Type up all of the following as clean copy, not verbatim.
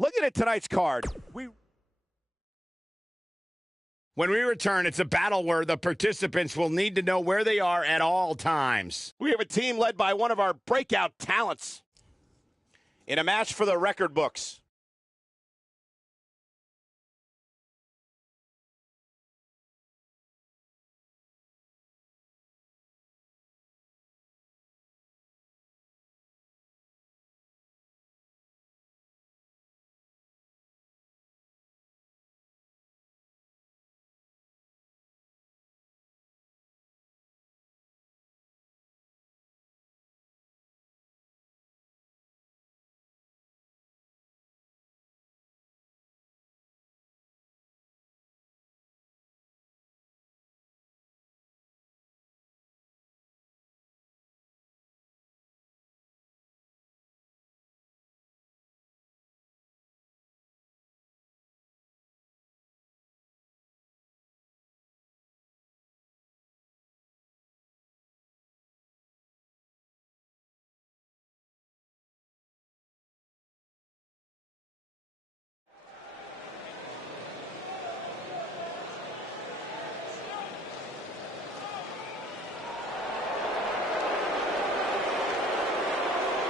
Looking at tonight's card, when we return, it's a battle where the participants will need to know where they are at all times. We have a team led by one of our breakout talents in a match for the record books.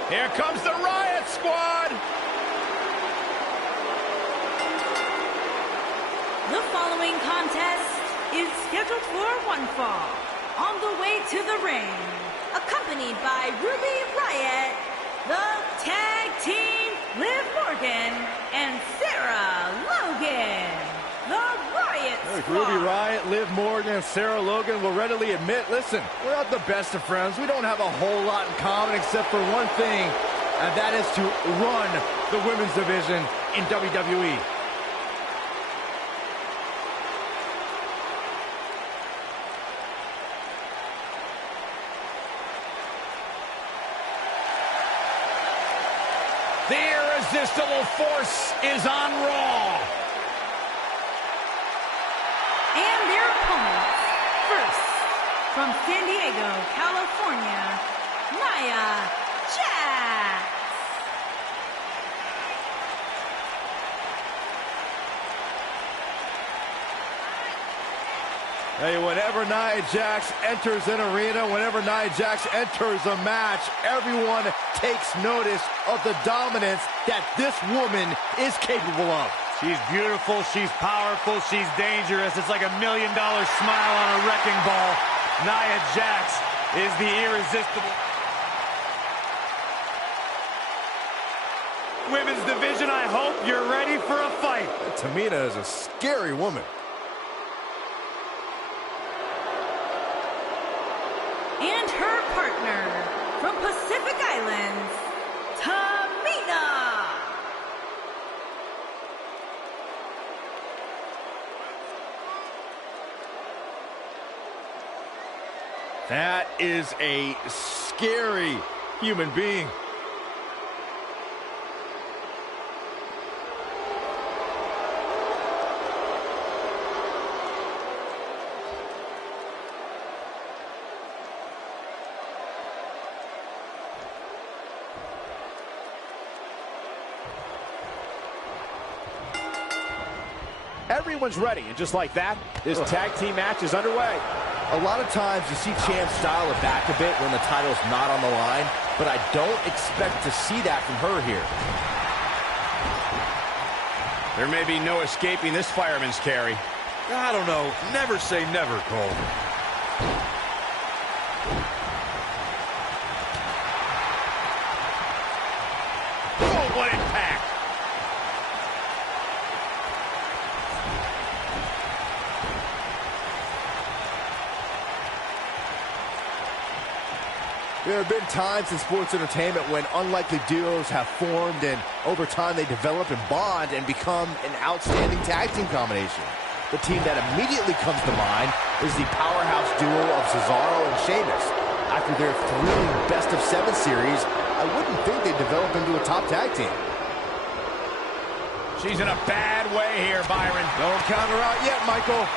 Here comes the Riot Squad! The following contest is scheduled for one fall. On the way to the ring, accompanied by Ruby Riot, the tag team Liv Morgan and Sarah Logan. The Riot Squad. Ruby Riot, Liv Morgan, and Sarah Logan will readily admit, listen, we're not the best of friends. We don't have a whole lot in common except for one thing, and that is to run the women's division in WWE. The irresistible force is on Raw. And their opponents, first, from San Diego, California, Nia Jax. Hey, whenever Nia Jax enters an arena, whenever Nia Jax enters a match, everyone takes notice of the dominance that this woman is capable of. She's beautiful, she's powerful, she's dangerous. It's like $1 million smile on a wrecking ball. Nia Jax is the irresistible women's division. I hope you're ready for a fight. Tamina is a scary woman. And her partner, from Pacific Islands, Tamina. That is a scary human being. Everyone's ready, and just like that, this tag team match is underway. A lot of times you see champs dial it back a bit when the title's not on the line, but I don't expect to see that from her here. There may be no escaping this fireman's carry. I don't know. Never say never, Cole. Oh, what impact! There have been times in sports entertainment when unlikely duos have formed and over time they develop and bond and become an outstanding tag team combination. The team that immediately comes to mind is the powerhouse duo of Cesaro and Sheamus. After their thrilling best-of-7 series, I wouldn't think they'd develop into a top tag team. She's in a bad way here, Byron. Don't count her out yet, Michael.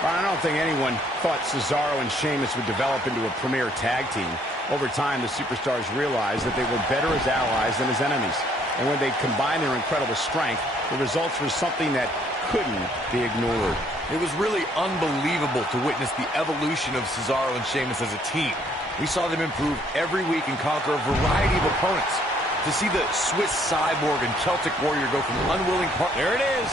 I don't think anyone thought Cesaro and Sheamus would develop into a premier tag team. Over time, the superstars realized that they were better as allies than as enemies. And when they combined their incredible strength, the results were something that couldn't be ignored. It was really unbelievable to witness the evolution of Cesaro and Sheamus as a team. We saw them improve every week and conquer a variety of opponents. To see the Swiss Cyborg and Celtic Warrior go from unwilling partner. There it is.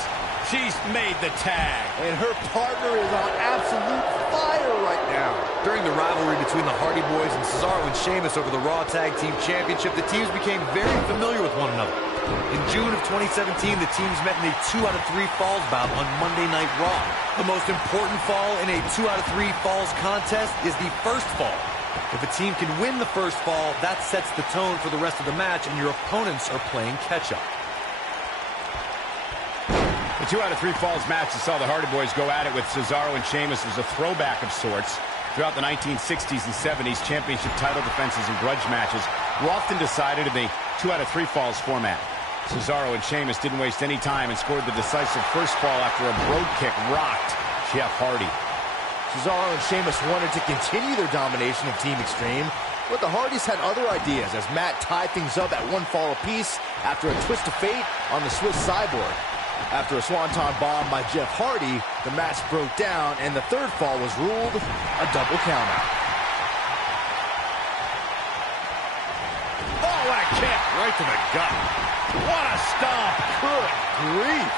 She's made the tag. And her partner is on absolute fire right now. During the rivalry between the Hardy Boys and Cesaro and Sheamus over the Raw Tag Team Championship, the teams became very familiar with one another. In June of 2017, the teams met in a 2 out of 3 falls bout on Monday Night Raw. The most important fall in a 2 out of 3 falls contest is the first fall. If a team can win the first fall, that sets the tone for the rest of the match, and your opponents are playing catch-up. The 2 out of 3 falls match that saw the Hardy Boys go at it with Cesaro and Sheamus was a throwback of sorts. Throughout the 1960s and 70s, championship title defenses and grudge matches were often decided in the 2 out of 3 falls format. Cesaro and Sheamus didn't waste any time and scored the decisive first fall after a brogue kick rocked Jeff Hardy. Cesaro and Sheamus wanted to continue their domination of Team Extreme, but the Hardys had other ideas as Matt tied things up at 1 fall apiece after a twist of fate on the Swiss Cyborg. After a swanton bomb by Jeff Hardy, the match broke down and the third fall was ruled a double countout. Oh, what a kick! Right to the gut. What a stomp! Good grief!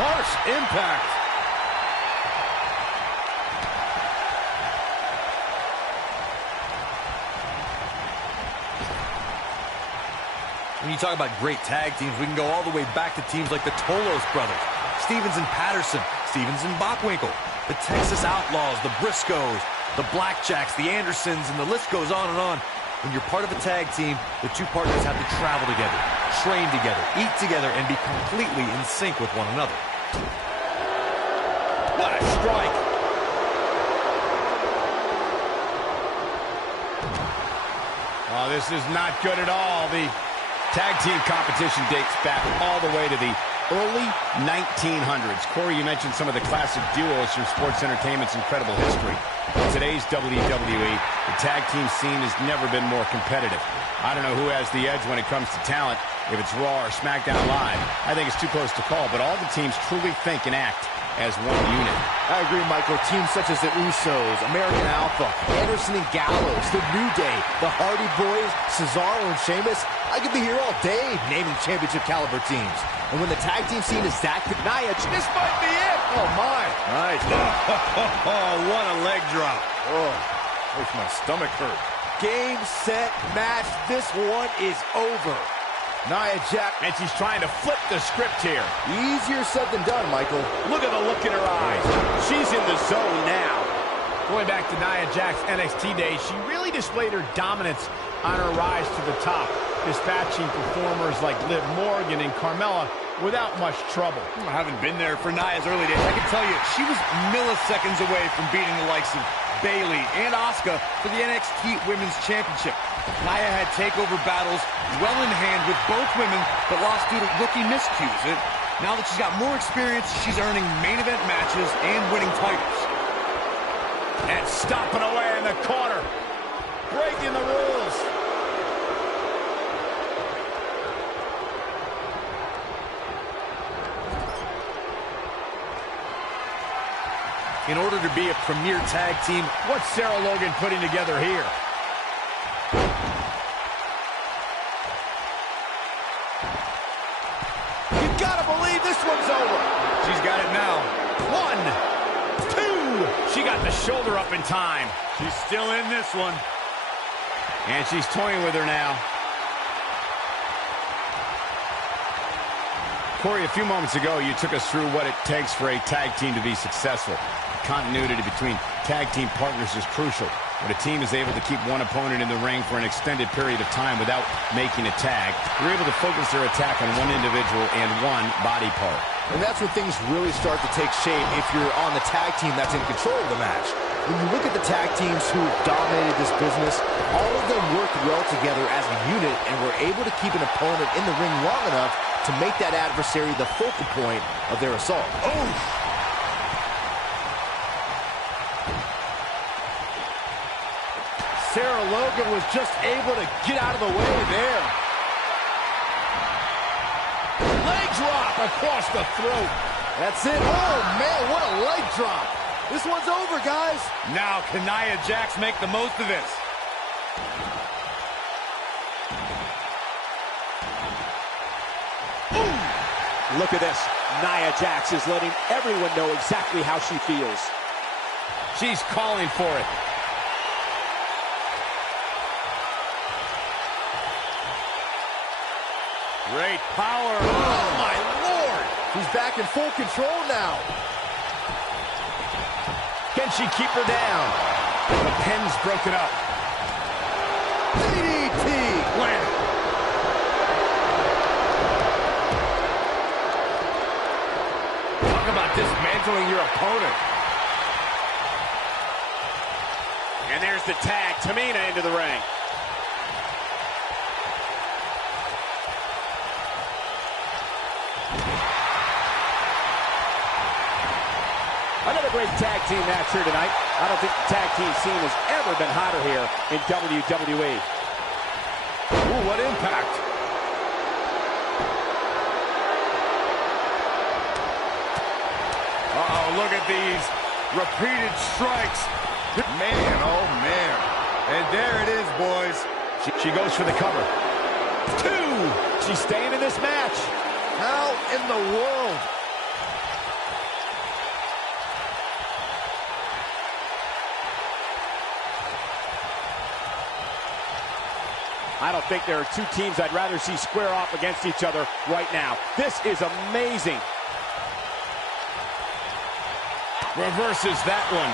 Harsh impact. When you talk about great tag teams, we can go all the way back to teams like the Tolos brothers, Stevens and Patterson, Stevens and Bockwinkel, the Texas Outlaws, the Briscoes, the Blackjacks, the Andersons, and the list goes on and on. When you're part of a tag team, the two partners have to travel together, train together, eat together, and be completely in sync with one another. What a strike! Oh, this is not good at all. The tag team competition dates back all the way to the early 1900s. Corey, you mentioned some of the classic duos from sports entertainment's incredible history. In today's WWE, the tag team scene has never been more competitive. I don't know who has the edge when it comes to talent, if it's Raw or SmackDown Live. I think it's too close to call, but all the teams truly think and act as one unit. I agree, Michael. Teams such as the Usos, American Alpha, Anderson and Gallows, The New Day, the Hardy Boys, Cesaro and Sheamus. I could be here all day naming championship caliber teams. And when the tag team scene is that good, this might be it. Oh, my. Nice. Oh, what a leg drop. Oh, makes my stomach hurt. Game, set, match. This one is over. Nia Jax, and she's trying to flip the script here. Easier said than done, Michael. Look at the look in her eyes. She's in the zone now. Going back to Nia Jax's NXT days, she really displayed her dominance on her rise to the top, dispatching performers like Liv Morgan and Carmella without much trouble. I haven't been there for Nia's early days. I can tell you, she was milliseconds away from beating the likes of Bayley and Asuka for the NXT Women's Championship. Nia had takeover battles well in hand with both women, but lost due to rookie miscues. Now that she's got more experience, she's earning main event matches and winning titles. And stomping away in the corner, breaking the rules. In order to be a premier tag team, what's Sarah Logan putting together here? You gotta believe this one's over. She's got it now. 1, 2. She got the shoulder up in time. She's still in this one. And she's toying with her now. Corey, a few moments ago, you took us through what it takes for a tag team to be successful. Continuity between tag team partners is crucial. When a team is able to keep one opponent in the ring for an extended period of time without making a tag, they're able to focus their attack on one individual and one body part. And that's when things really start to take shape if you're on the tag team that's in control of the match. When you look at the tag teams who dominated this business, all of them worked well together as a unit and were able to keep an opponent in the ring long enough to make that adversary the focal point of their assault. Oh! Sarah Logan was just able to get out of the way there. Leg drop across the throat. That's it. Oh, man, what a leg drop. This one's over, guys. Now, can Nia Jax make the most of this? Look at this. Nia Jax is letting everyone know exactly how she feels. She's calling for it. Great power. Oh, my Lord. She's back in full control now. Can she keep her down? The pin's broken up. DDT. Win. Talk about dismantling your opponent. And there's the tag. Tamina into the ring. Another great tag team match here tonight. I don't think the tag team scene has ever been hotter here in WWE. Ooh, what impact. Uh-oh, look at these repeated strikes. Man, oh, man. And there it is, boys. She goes for the cover. 2. She's staying in this match. How in the world? I don't think there are two teams I'd rather see square off against each other right now. This is amazing. Reverses that one.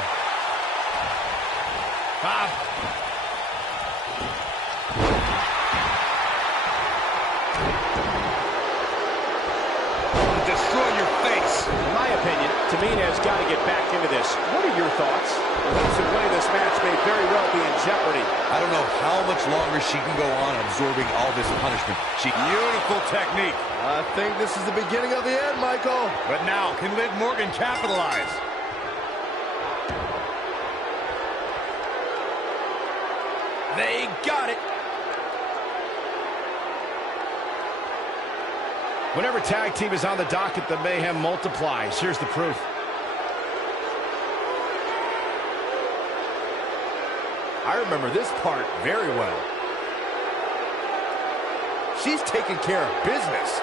Destroy your face. In my opinion, Tamina has got to get back into this. What are your thoughts? Losing winning this match may very well be in jeopardy. I don't know how much longer she can go on absorbing all this punishment. Beautiful technique. I think this is the beginning of the end, Michael. But now, can Liv Morgan capitalize? They got it. Whenever tag team is on the docket, the mayhem multiplies. Here's the proof. I remember this part very well. She's taking care of business.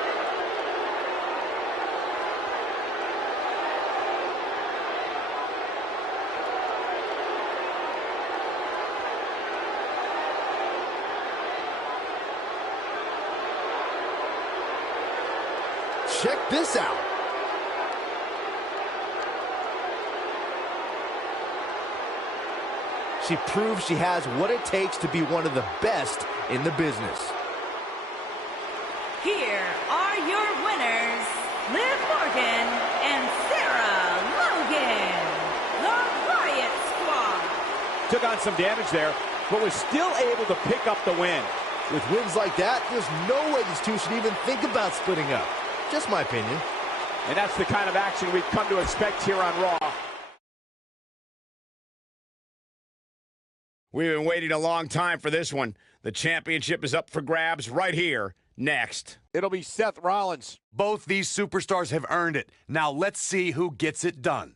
Check this out. She proves she has what it takes to be one of the best in the business. Here are your winners, Liv Morgan and Sarah Logan, the Riot Squad. Took on some damage there, but was still able to pick up the win. With wins like that, there's no way these two should even think about splitting up. Just my opinion. And that's the kind of action we've come to expect here on Raw. We've been waiting a long time for this one. The championship is up for grabs right here, next. It'll be Seth Rollins. Both these superstars have earned it. Now let's see who gets it done.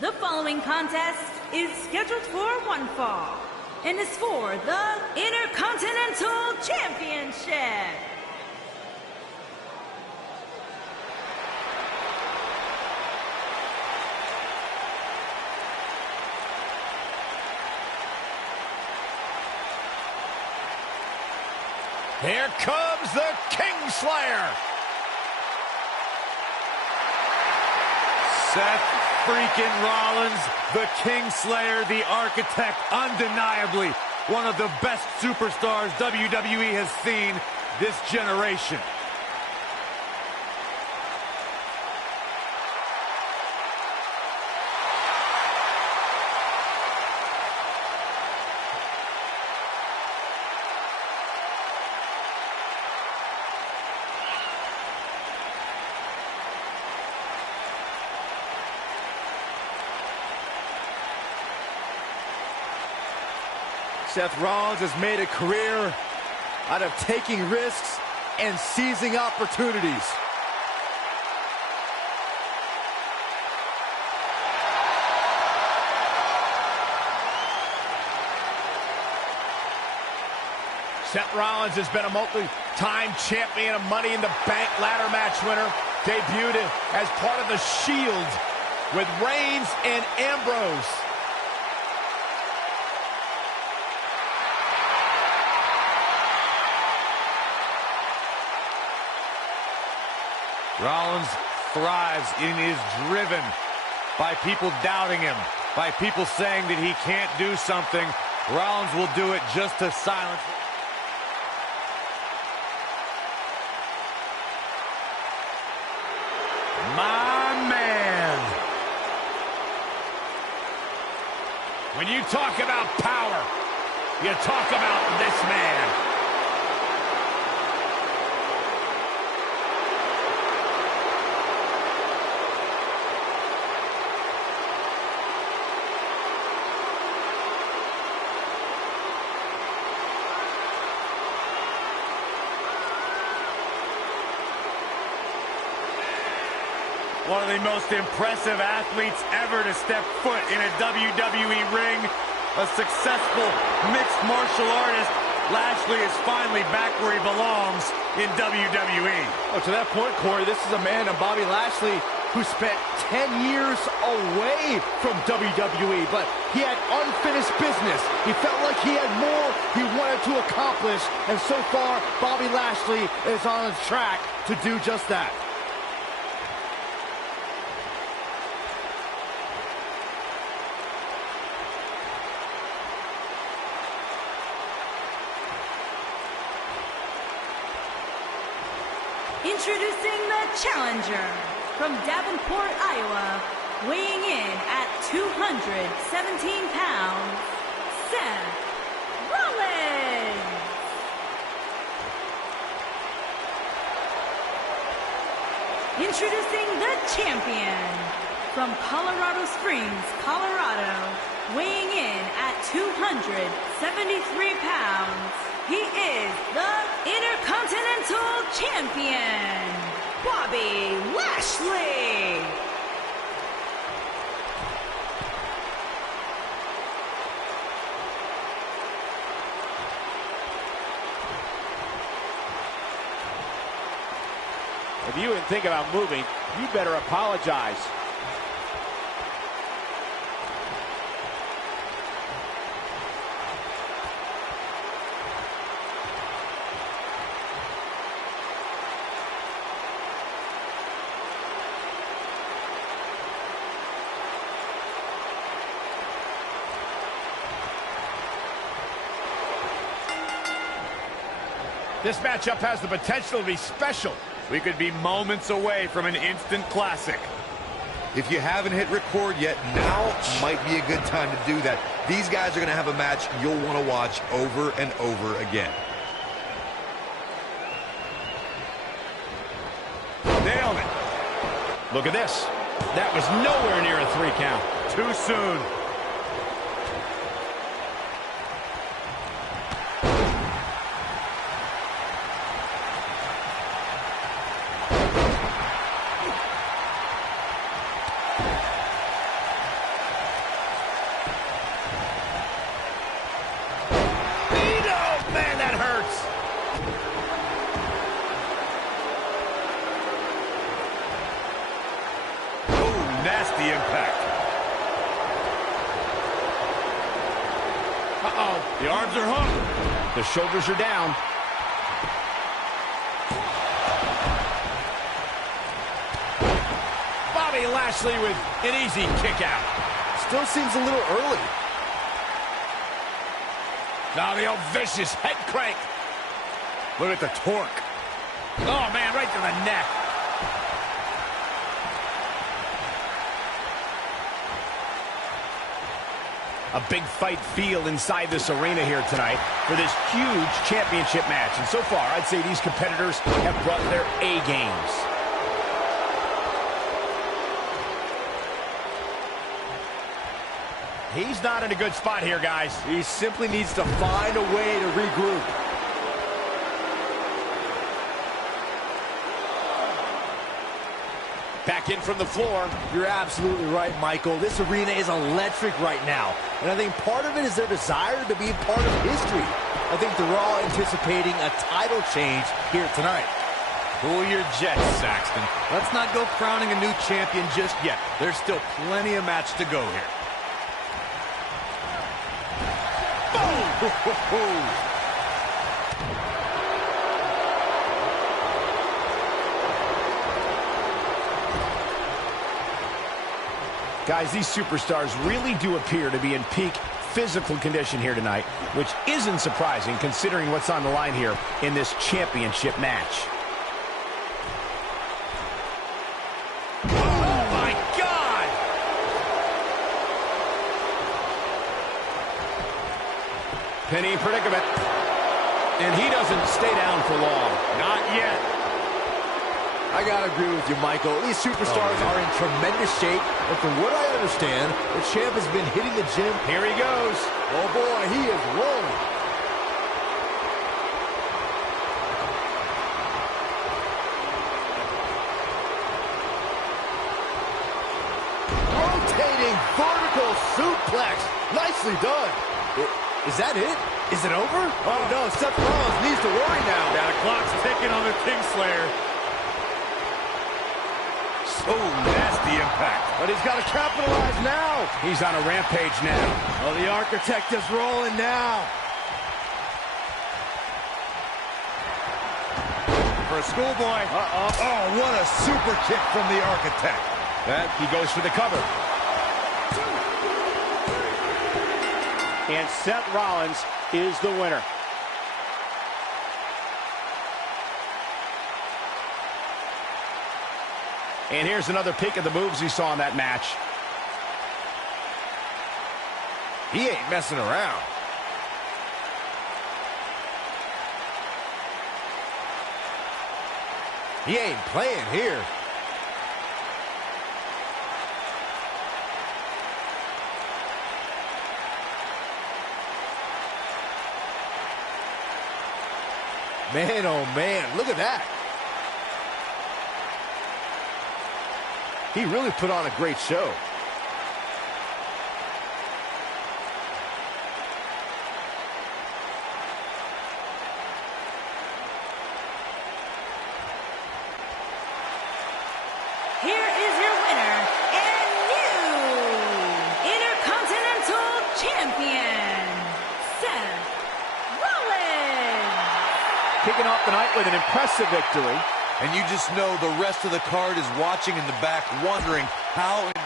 The following contest is scheduled for one fall and is for the Intercontinental Championship. Here comes the Kingslayer. Seth freaking Rollins, the Kingslayer, the architect, undeniably one of the best superstars WWE has seen this generation. Seth Rollins has made a career out of taking risks and seizing opportunities. Seth Rollins has been a multi-time champion, a Money in the Bank ladder match winner, debuted as part of the Shield with Reigns and Ambrose. Rollins thrives and is driven by people doubting him, by people saying that he can't do something. Rollins will do it just to silence it. My man. When you talk about power, you talk about this man. One of the most impressive athletes ever to step foot in a WWE ring. A successful mixed martial artist. Lashley is finally back where he belongs in WWE. Oh, to that point, Corey, this is a man, Bobby Lashley, who spent 10 years away from WWE, but he had unfinished business. He felt like he had more he wanted to accomplish, and so far, Bobby Lashley is on his track to do just that. Introducing the challenger from Davenport, Iowa, weighing in at 217 pounds, Seth Rollins. Introducing the champion from Colorado Springs, Colorado, weighing in at 273 pounds, he is the Intercontinental Champion, Bobby Lashley. If you didn't think about moving, you better apologize. This matchup has the potential to be special. We could be moments away from an instant classic. If you haven't hit record yet, now might be a good time to do that. These guys are going to have a match you'll want to watch over and over again. Nailed it. Look at this. That was nowhere near a 3 count. Too soon. Nasty impact. Uh-oh. The arms are hooked. The shoulders are down. Bobby Lashley with an easy kick out. Still seems a little early. Now the old vicious head crank. Look at the torque. Oh, man, right to the neck. A big fight feel inside this arena here tonight for this huge championship match. And so far, I'd say these competitors have brought their A games. He's not in a good spot here, guys. He simply needs to find a way to regroup. Back in from the floor. You're absolutely right, Michael. This arena is electric right now. And I think part of it is their desire to be part of history. I think they're all anticipating a title change here tonight. Cool your jets, Saxton. Let's not go crowning a new champion just yet. There's still plenty of match to go here. Guys, these superstars really do appear to be in peak physical condition here tonight, which isn't surprising considering what's on the line here in this championship match. Oh, my God! Penny predicament. And he doesn't stay down for long. Not yet. I gotta agree with you, Michael. These superstars are in tremendous shape, and from what I understand, the champ has been hitting the gym. Here he goes. Oh boy, he is rolling. Rotating vertical suplex. Nicely done. Is that it? Is it over? Oh no, Seth Rollins needs to worry now. Yeah, the clock's ticking on the Kingslayer. So nasty impact. But he's got to capitalize now. He's on a rampage now. Oh, the Architect is rolling now. For a schoolboy. Oh, what a super kick from the Architect. He goes for the cover. And Seth Rollins is the winner. And here's another peek at the moves he saw in that match. He ain't messing around. He ain't playing here. Man, oh man, look at that. He really put on a great show. Here is your winner and new Intercontinental Champion, Seth Rollins. Kicking off the night with an impressive victory. And you just know the rest of the card is watching in the back, wondering how in the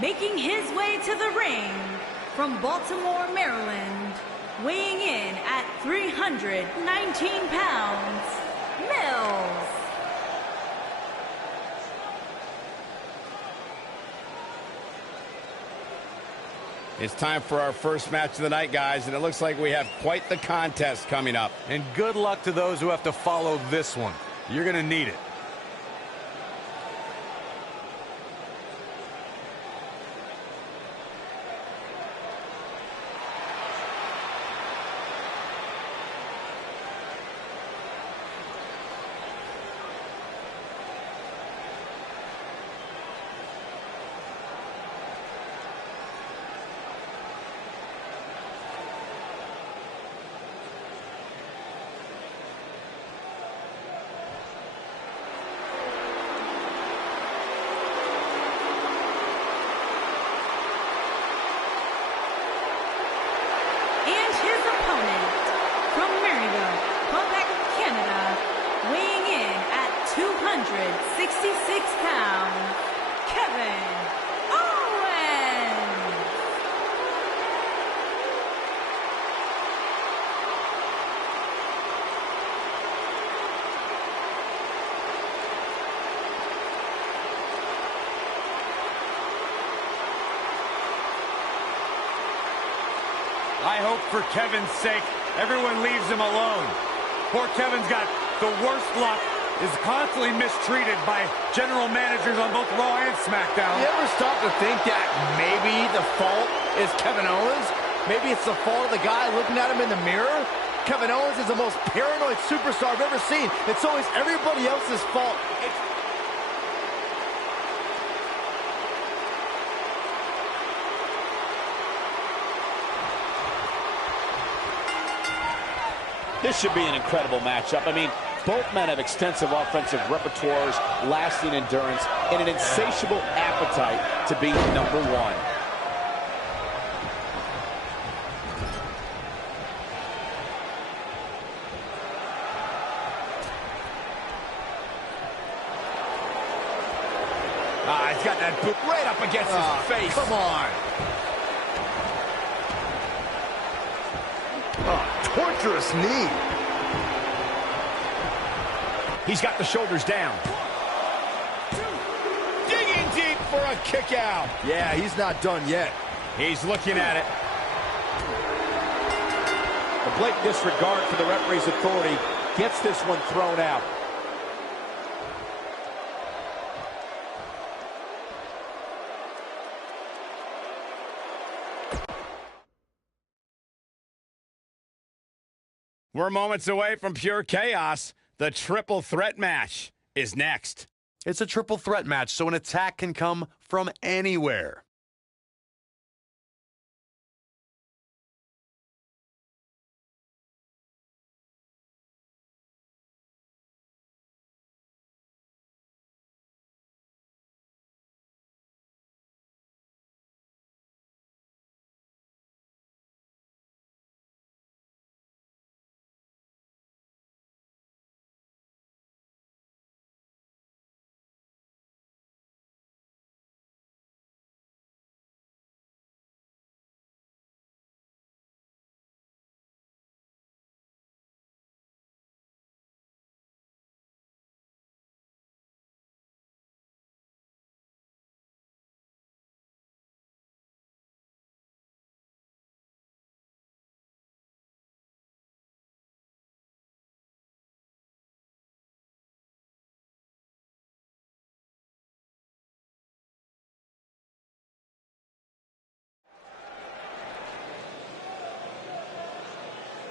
Making his way to the ring from Baltimore, Maryland, weighing in at 319 pounds, Mills. It's time for our first match of the night, guys, and it looks like we have quite the contest coming up. And good luck to those who have to follow this one. You're going to need it. I hope for Kevin's sake, everyone leaves him alone. Poor Kevin's got the worst luck, is constantly mistreated by general managers on both Raw and SmackDown. You ever stop to think that maybe the fault is Kevin Owens? Maybe it's the fault of the guy looking at him in the mirror? Kevin Owens is the most paranoid superstar I've ever seen. It's always everybody else's fault. This should be an incredible matchup. I mean, both men have extensive offensive repertoires, lasting endurance, and an insatiable appetite to be number one. He's got that boot right up against his face. Come on. Torturous knee. He's got the shoulders down. Digging deep for a kick out. Yeah, he's not done yet. He's looking at it. A blatant disregard for the referee's authority gets this one thrown out. We're moments away from pure chaos. The triple threat match is next. It's a triple threat match, so an attack can come from anywhere.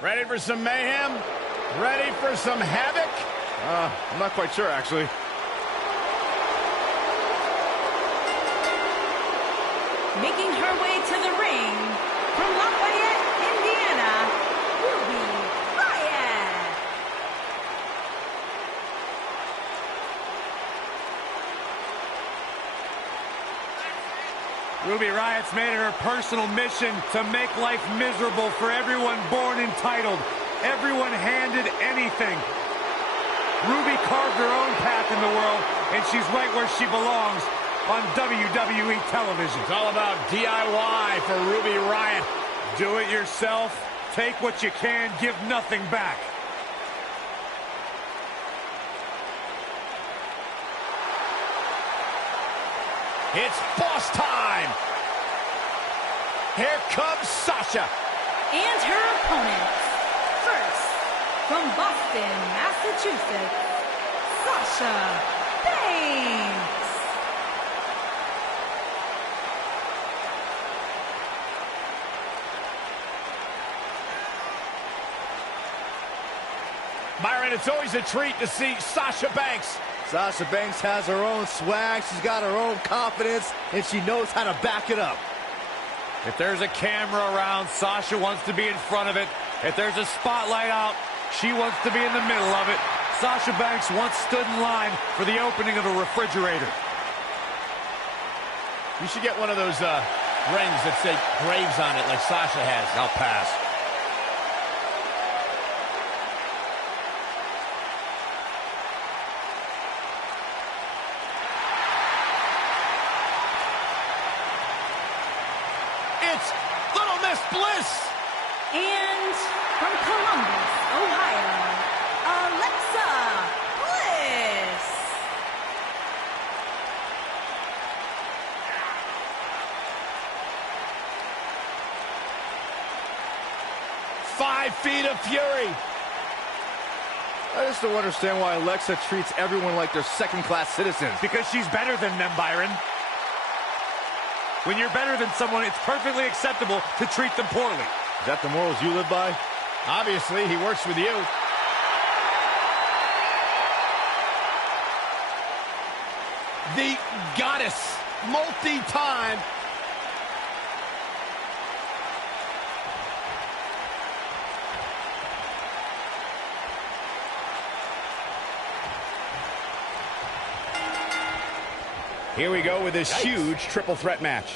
Ready for some mayhem? Ready for some havoc? I'm not quite sure, actually. Making her way to the ring from Lafayette, Indiana, Ruby Riott. Ruby Riott's made it her personal mission to make life miserable for everyone born entitled, everyone handed anything. Ruby carved her own path in the world, and she's right where she belongs, on WWE television. It's all about DIY for Ruby Riott. Do it yourself, take what you can, give nothing back. It's boss time. Here comes Sasha. And her opponents. First, from Boston, Massachusetts, Sasha Banks. Byron, it's always a treat to see Sasha Banks. Sasha Banks has her own swag, she's got her own confidence, and she knows how to back it up. If there's a camera around, Sasha wants to be in front of it. If there's a spotlight out, she wants to be in the middle of it. Sasha Banks once stood in line for the opening of a refrigerator. You should get one of those rings that say Graves on it like Sasha has. I'll pass. It's Little Miss Bliss. And from Columbus, Ohio, Alexa Bliss. Five feet of fury. I just don't understand why Alexa treats everyone like they're second-class citizens. Because she's better than them, Byron. When you're better than someone, it's perfectly acceptable to treat them poorly. Is that the morals you live by? Obviously, he works with you. The goddess, multi-time. Here we go with this huge triple threat match.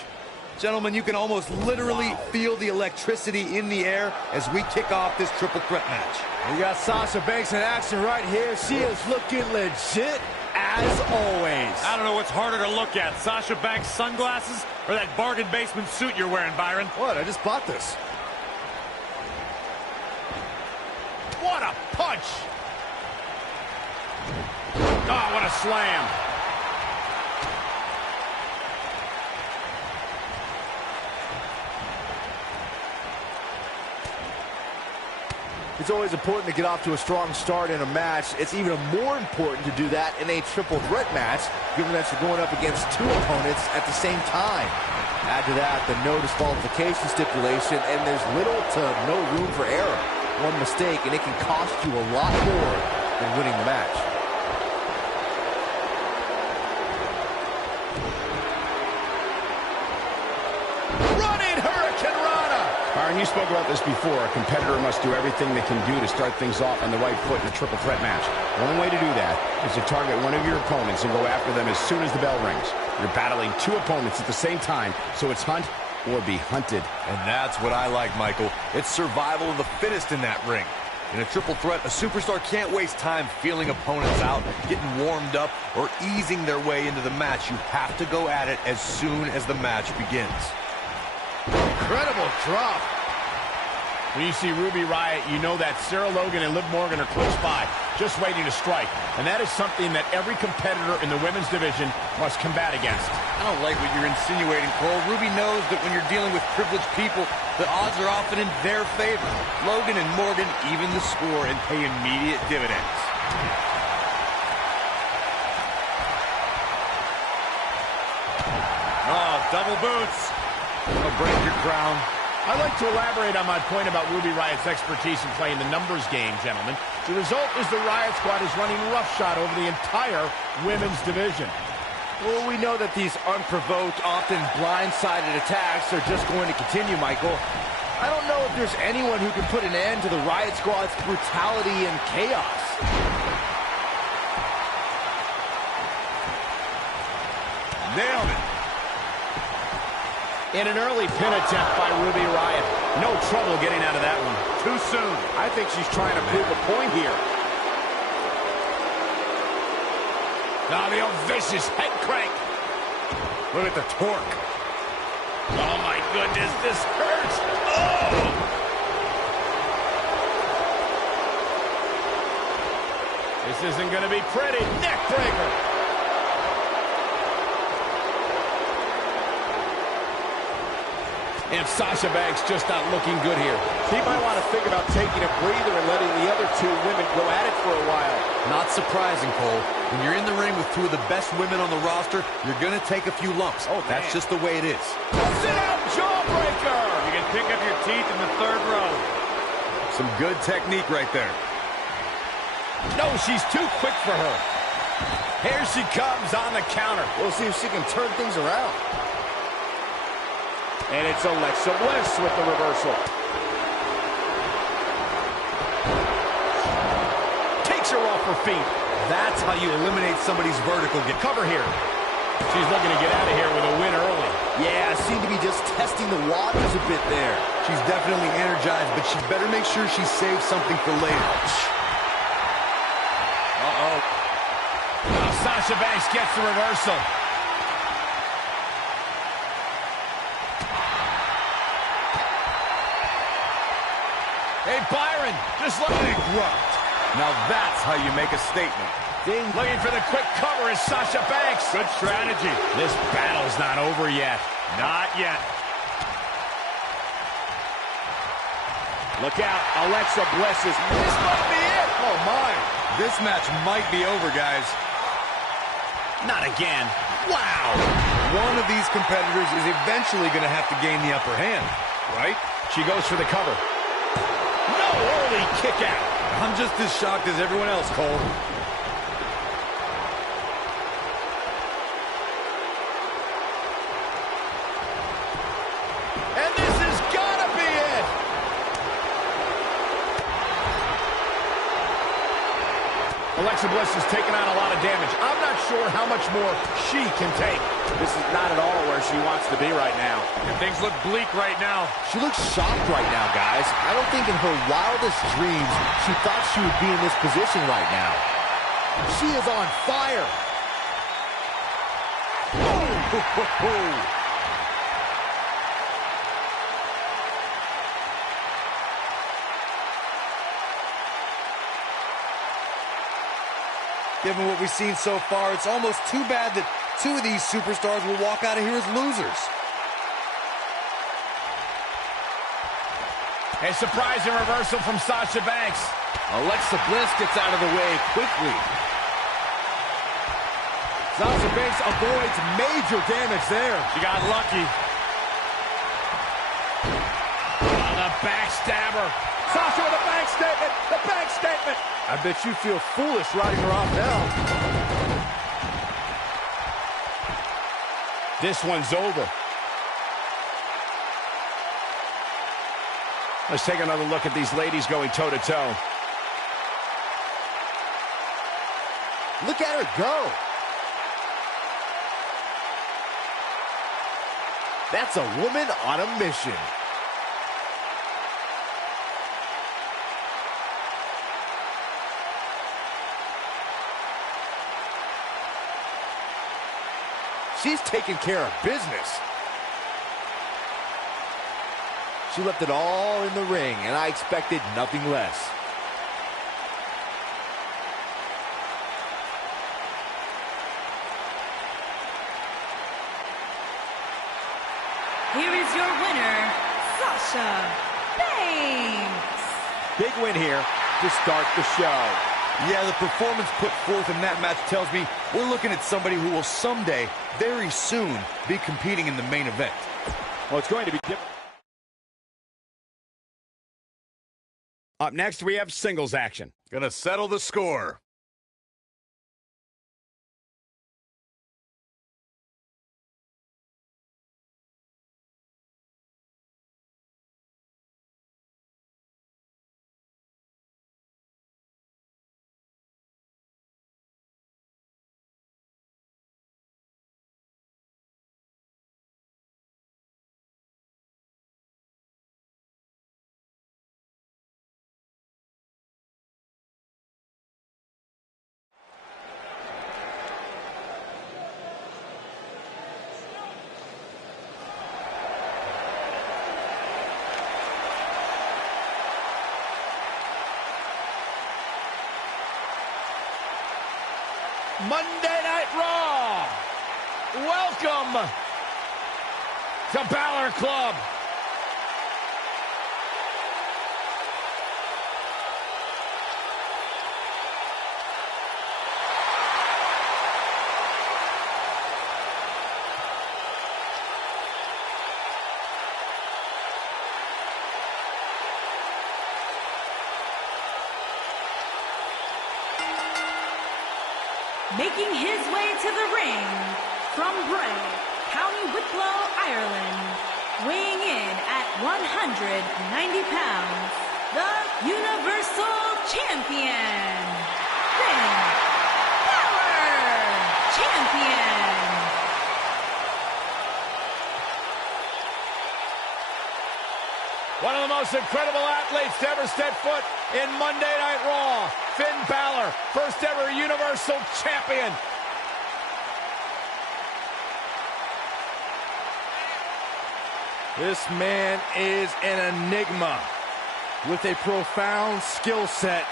Gentlemen, you can almost literally feel the electricity in the air as we kick off this triple threat match. We got Sasha Banks in action right here. She is looking legit as always. I don't know what's harder to look at, Sasha Banks' sunglasses or that bargain basement suit you're wearing, Byron. What? I just bought this. What a punch! Oh, what a slam. It's always important to get off to a strong start in a match. It's even more important to do that in a triple threat match, given that you're going up against two opponents at the same time. Add to that the no disqualification stipulation, and there's little to no room for error. One mistake, and it can cost you a lot more than winning the match. Running Hurricane Rana! Byron, you spoke about this before. A competitor must do everything they can do to start things off on the right foot in a triple threat match. The only way to do that is to target one of your opponents and go after them as soon as the bell rings. You're battling two opponents at the same time, so it's hunt or be hunted. And that's what I like, Michael. It's survival of the fittest in that ring. In a triple threat, a superstar can't waste time feeling opponents out, getting warmed up, or easing their way into the match. You have to go at it as soon as the match begins. Incredible drop. When you see Ruby Riott, you know that Sarah Logan and Liv Morgan are close by, just waiting to strike. And that is something that every competitor in the women's division must combat against. I don't like what you're insinuating, Cole. Ruby knows that when you're dealing with privileged people, the odds are often in their favor. Logan and Morgan even the score and pay immediate dividends. Oh, double boots. I'll break your crown. I'd like to elaborate on my point about Ruby Riott's expertise in playing the numbers game, gentlemen. The result is the Riott squad is running roughshod over the entire women's division. Well, we know that these unprovoked, often blindsided attacks are just going to continue, Michael. I don't know if there's anyone who can put an end to the Riott squad's brutality and chaos. Nailed it. In an early pin attempt by Ruby Riott. No trouble getting out of that one. Too soon. I think she's trying to prove a point here. Now the old vicious head crank. Look at the torque. Oh, my goodness, this hurts. Oh! This isn't going to be pretty. Neck breaker. And Sasha Banks just not looking good here. She might want to think about taking a breather and letting the other two women go at it for a while. Not surprising, Cole. When you're in the ring with two of the best women on the roster, you're going to take a few lumps. Oh, that's just the way it is. Sit-out jawbreaker. You can pick up your teeth in the third row. Some good technique right there. No, she's too quick for her. Here she comes on the counter. We'll see if she can turn things around. And it's Alexa Bliss with the reversal. Takes her off her feet. That's how you eliminate somebody's vertical. Get Cover here. She's looking to get out of here with a win early. Yeah, seemed to be just testing the waters a bit there. She's definitely energized, but she better make sure she saves something for later. Uh-oh. Now Sasha Banks gets the reversal. Hey, Byron, just look at it. Now that's how you make a statement. Looking for the quick cover is Sasha Banks. Good strategy. This battle's not over yet. Not yet. Look out, Alexa Bliss is... This might be it. Oh, my. This match might be over, guys. Not again. Wow! One of these competitors is eventually going to have to gain the upper hand, right? She goes for the cover. No early kick out. I'm just as shocked as everyone else, Cole. And this has got to be it. Alexa Bliss has taken on a lot of damage. I'm not sure how much more she can take. This is not at all where she wants to be right now. And things look bleak right now. She looks shocked right now, guys. I don't think in her wildest dreams she thought she would be in this position right now. She is on fire. Given what we've seen so far, it's almost too bad that two of these superstars will walk out of here as losers. A surprising reversal from Sasha Banks. Alexa Bliss gets out of the way quickly. Sasha Banks avoids major damage there. She got lucky. Oh, the backstabber. Sasha with a bank statement. The bank statement. I bet you feel foolish riding her off now. This one's over. Let's take another look at these ladies going toe-to-toe. Look at her go. That's a woman on a mission. She's taking care of business. She left it all in the ring, and I expected nothing less. Here is your winner, Sasha Banks. Big win here to start the show. Yeah, the performance put forth in that match tells me we're looking at somebody who will someday, very soon, be competing in the main event. Well, it's going to be different. Up next, we have singles action. Gonna settle the score. Monday Night Raw. Welcome to Balor Club. Making his way to the ring from Bray, County Wicklow, Ireland, weighing in at 190 pounds, the Universal Champion, Finn Balor, Champion. One of the most incredible athletes to ever step foot in Monday Night Raw, Finn Balor, first ever Universal Champion. This man is an enigma with a profound skill set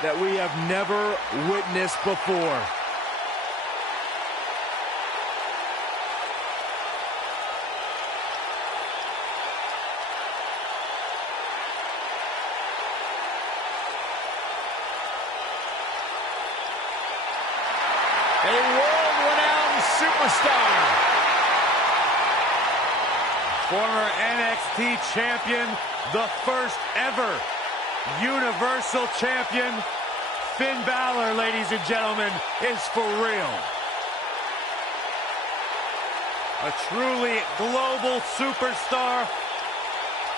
that we have never witnessed before. A world-renowned superstar. Former NXT champion, the first ever Universal Champion, Finn Balor, ladies and gentlemen, is for real. A truly global superstar,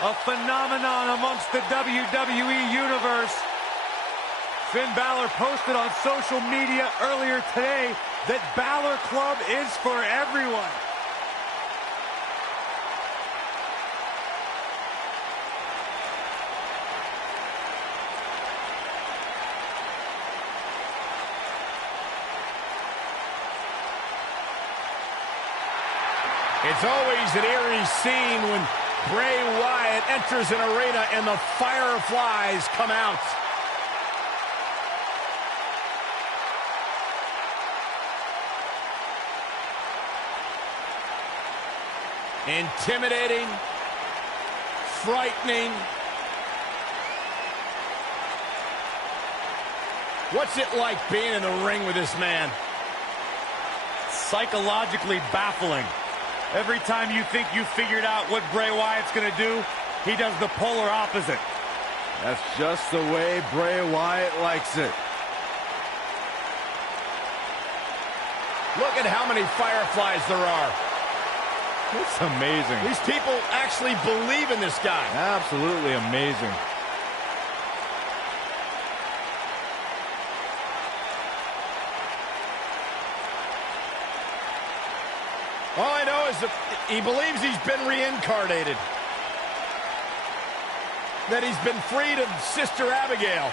a phenomenon amongst the WWE Universe. Finn Balor posted on social media earlier today that Balor Club is for everyone. It's always an eerie scene when Bray Wyatt enters an arena and the fireflies come out. Intimidating, frightening. What's it like being in the ring with this man? Psychologically baffling. Every time you think you figured out what Bray Wyatt's going to do, he does the polar opposite. That's just the way Bray Wyatt likes it. Look at how many fireflies there are. It's amazing. These people actually believe in this guy. Absolutely amazing. All I know is that he believes he's been reincarnated. That he's been freed of Sister Abigail.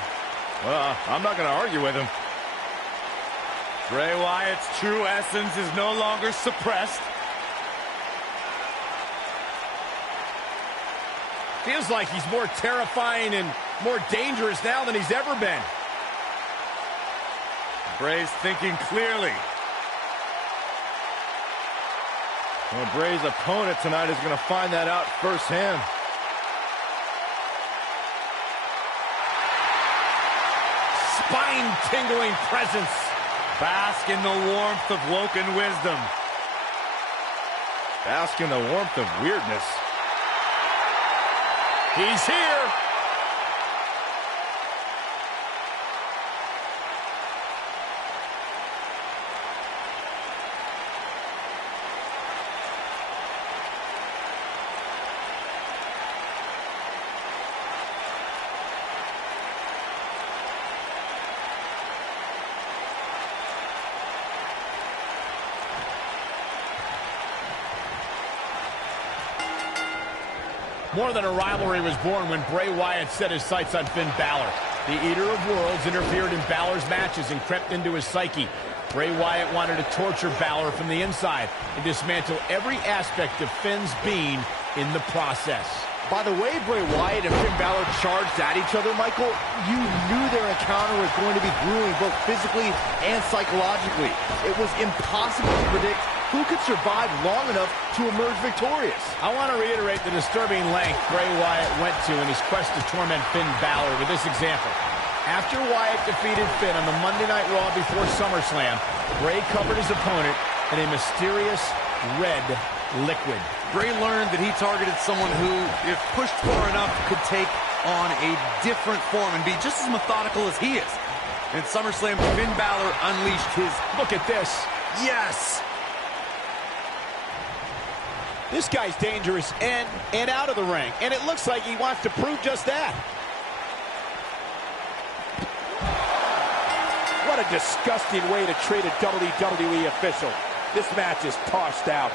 Well, I'm not going to argue with him. Bray Wyatt's true essence is no longer suppressed. Feels like he's more terrifying and more dangerous now than he's ever been. Bray's thinking clearly. Well, Bray's opponent tonight is going to find that out firsthand. Spine-tingling presence. Bask in the warmth of Woken wisdom. Bask in the warmth of weirdness. He's here. More than a rivalry was born when Bray Wyatt set his sights on Finn Balor. The Eater of Worlds interfered in Balor's matches and crept into his psyche. Bray Wyatt wanted to torture Balor from the inside and dismantle every aspect of Finn's being in the process. By the way Bray Wyatt and Finn Balor charged at each other, Michael, you knew their encounter was going to be grueling, both physically and psychologically. It was impossible to predict who could survive long enough to emerge victorious. I want to reiterate the disturbing length Bray Wyatt went to in his quest to torment Finn Balor with this example. After Wyatt defeated Finn on the Monday Night Raw before SummerSlam, Bray covered his opponent in a mysterious red liquid. Bray learned that he targeted someone who, if pushed far enough, could take on a different form and be just as methodical as he is. In SummerSlam, Finn Balor unleashed his... Look at this. Yes! This guy's dangerous in and out of the ring, and it looks like he wants to prove just that. What a disgusting way to treat a WWE official. This match is tossed out.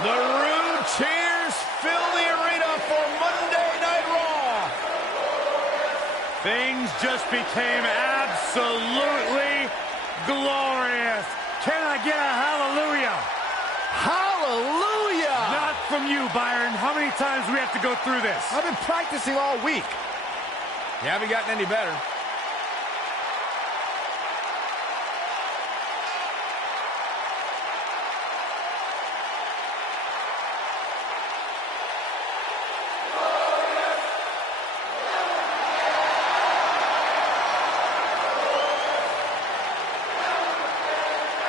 The rude cheers fill the arena for Monday Night Raw. Things just became absolutely glorious. Can I get a hallelujah? Hallelujah! Not from you, Byron. How many times do we have to go through this? I've been practicing all week. You haven't gotten any better.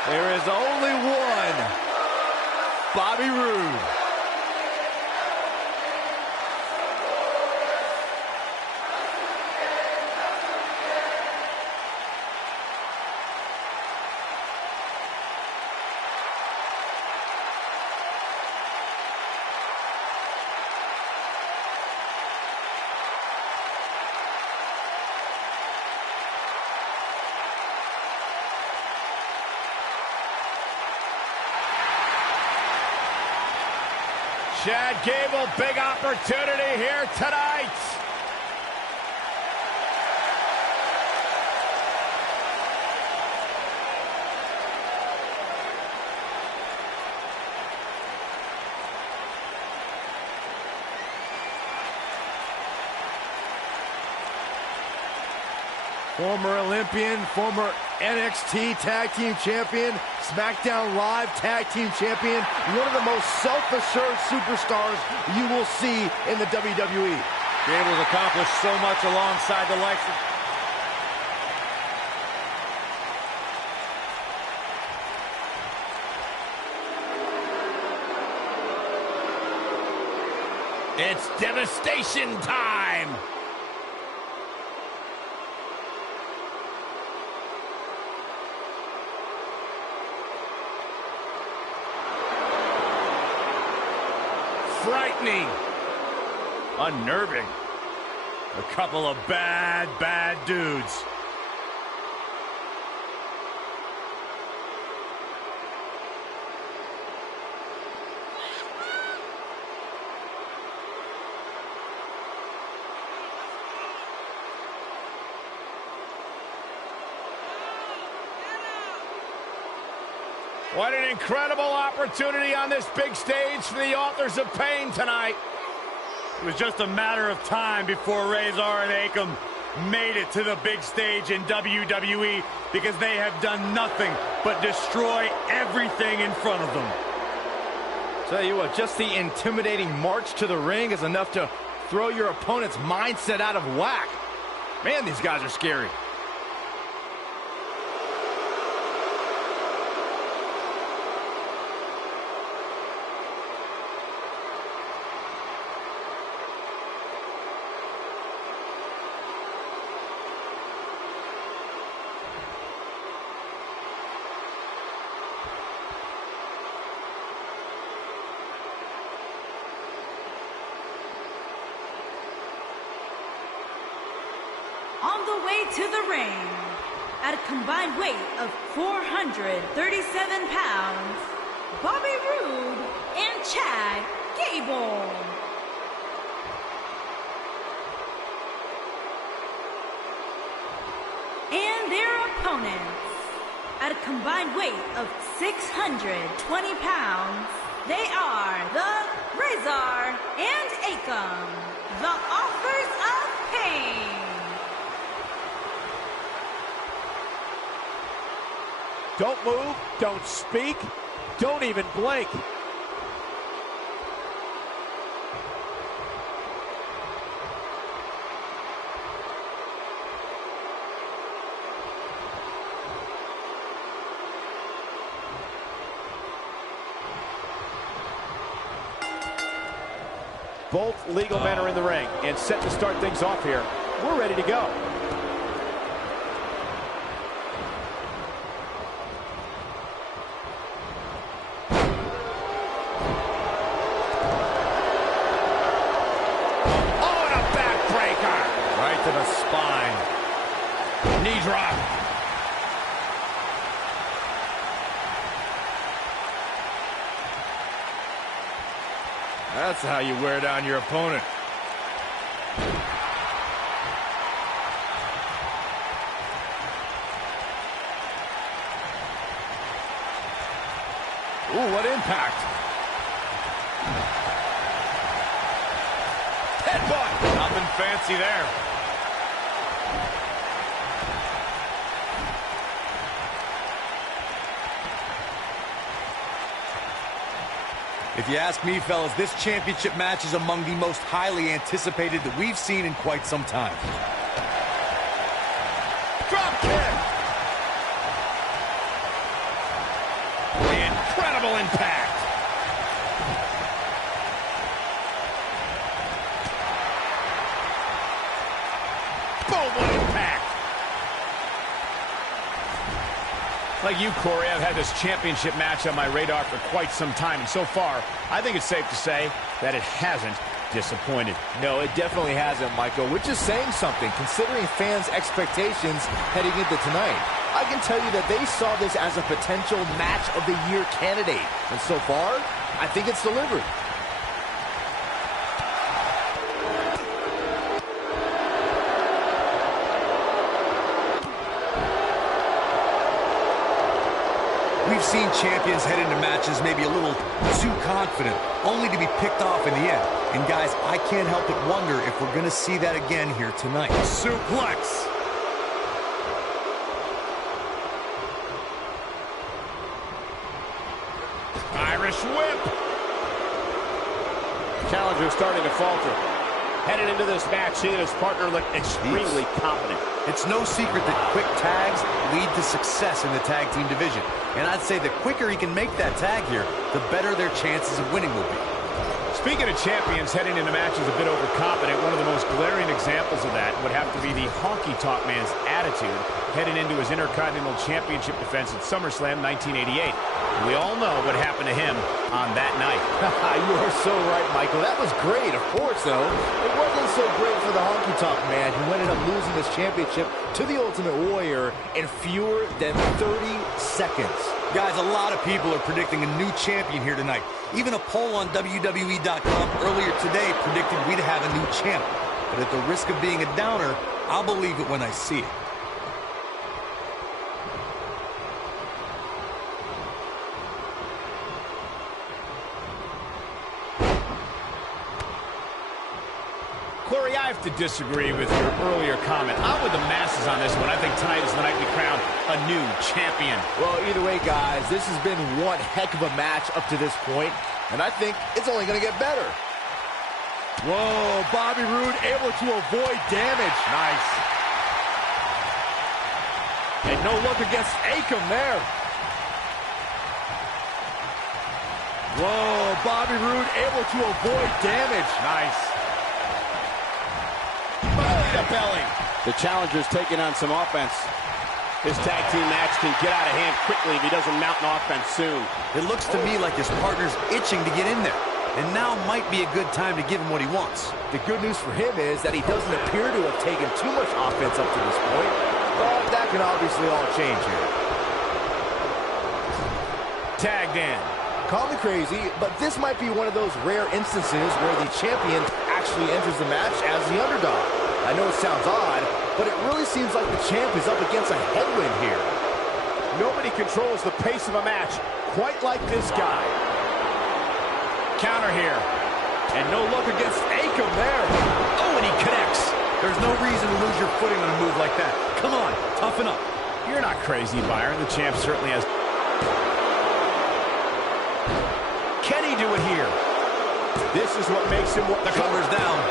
There is only one Bobby Roode. Chad Gable, big opportunity here tonight. Former Olympian, former NXT Tag Team Champion, SmackDown Live Tag Team Champion, one of the most self-assured superstars you will see in the WWE. Gable's accomplished so much alongside the likes of... It's devastation time. Frightening. Unnerving. A couple of bad dudes. What an incredible opportunity on this big stage for the authors of pain tonight. It was just a matter of time before Razor and Akam made it to the big stage in WWE, because they have done nothing but destroy everything in front of them. Tell you what, just the intimidating march to the ring is enough to throw your opponent's mindset out of whack. Man, these guys are scary. On the way to the ring, at a combined weight of 437 pounds, Bobby Roode and Chad Gable. And their opponents, at a combined weight of 620 pounds, they are the Razor and Akam, the Authors of Pain. Don't move, don't speak, don't even blink. Both legal men are in the ring and set to start things off here. We're ready to go. To the spine. Knee drop. That's how you wear down your opponent. Ooh, what impact. Headbutt. Nothing fancy there. If you ask me, fellas, this championship match is among the most highly anticipated that we've seen in quite some time. Drop kick. Incredible impact. Boom, what impact. Like you, Corey, I've had this championship match on my radar for quite some time, and so far, I think it's safe to say that it hasn't disappointed. No, it definitely hasn't, Michael, which is saying something, considering fans' expectations heading into tonight. I can tell you that they saw this as a potential match of the year candidate, and so far, I think it's delivered. We've seen champions head into matches maybe a little too confident, only to be picked off in the end. And guys, I can't help but wonder if we're going to see that again here tonight. Suplex. Irish whip. Challenger starting to falter. Headed into this match, seeing his partner look extremely confident. It's no secret that quick tags lead to success in the tag team division. And I'd say the quicker he can make that tag here, the better their chances of winning will be. Speaking of champions heading into matches a bit overconfident, one of the most glaring examples of that would have to be the honky-tonk man's attitude heading into his Intercontinental Championship defense at SummerSlam 1988. We all know what happened to him on that night. You are so right, Michael. That was great, of course, though. It wasn't so great for the honky-tonk man who ended up losing this championship to the Ultimate Warrior in fewer than 30 seconds. Guys, a lot of people are predicting a new champion here tonight. Even a poll on WWE.com earlier today predicted we'd have a new champ. But at the risk of being a downer, I'll believe it when I see it. Corey, I have to disagree with your earlier comment. I'm with the masses on this one. I think tonight is the night we crown a new champion. Well, either way, guys, this has been one heck of a match up to this point, and I think it's only going to get better. Whoa, Bobby Roode able to avoid damage. Nice. And no look against Akam there. Whoa, Bobby Roode able to avoid damage. Nice. Belly. The challenger's taking on some offense. His tag team match can get out of hand quickly if he doesn't mount an offense soon. It looks to me like his partner's itching to get in there. And now might be a good time to give him what he wants. The good news for him is that he doesn't appear to have taken too much offense up to this point. But that can obviously all change here. Tagged in. Call me crazy, but this might be one of those rare instances where the champion actually enters the match as the underdog. I know it sounds odd, but it really seems like the champ is up against a headwind here. Nobody controls the pace of a match quite like this guy. Counter here. And no look against Akam there. Oh, and he connects. There's no reason to lose your footing on a move like that. Come on, toughen up. You're not crazy, Byron. The champ certainly has. Can he do it here? This is what makes him work. The shoulders down.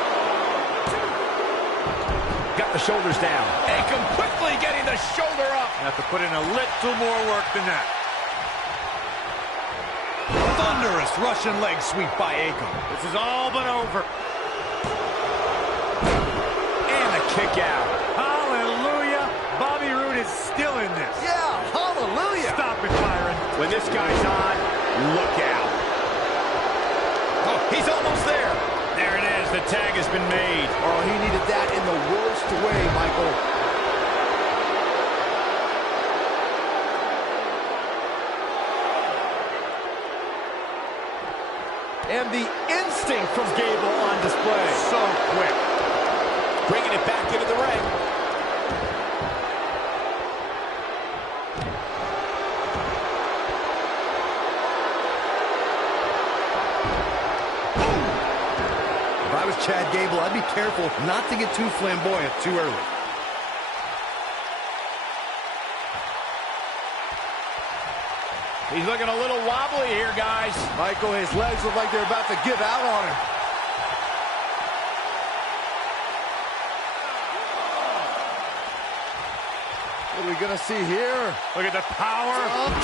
Got the shoulders down. Akam quickly getting the shoulder up. Have to put in a little more work than that. Thunderous Russian leg sweep by Akam. This is all but over. And a kick out. Hallelujah. Bobby Roode is still in this. Yeah, hallelujah. Stop it, Byron. When this guy's on, look out. Oh, he's almost there. There it is. The tag has been made. Oh, he needed that in the worst way, Michael. And the instinct from Gable on display. So quick. Bringing it back into the ring. If I was Chad Gable, I'd be careful not to get too flamboyant too early. He's looking a little wobbly here, guys. Michael, his legs look like they're about to give out on him. What are we going to see here? Look at the power.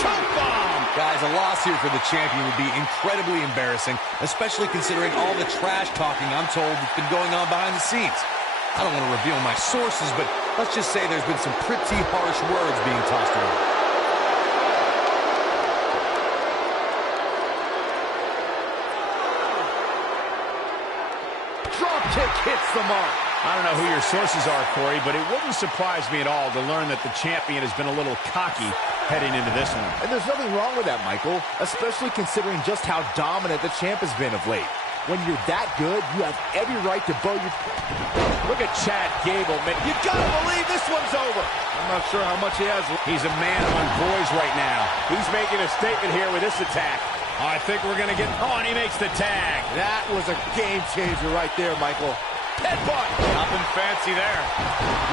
Choke bomb! Guys, a loss here for the champion would be incredibly embarrassing, especially considering all the trash talking I'm told that's been going on behind the scenes. I don't want to reveal my sources, but let's just say there's been some pretty harsh words being tossed around. Kick hits the mark. I don't know who your sources are, Corey, but it wouldn't surprise me at all to learn that the champion has been a little cocky heading into this one. And there's nothing wrong with that, Michael, especially considering just how dominant the champ has been of late. When you're that good, you have every right to bow your... Look at Chad Gable, man. You gotta believe this one's over. I'm not sure how much he has. He's a man among boys right now. He's making a statement here with this attack. I think we're going to get... Oh, and he makes the tag. That was a game changer right there, Michael. Headbutt. Nothing fancy there.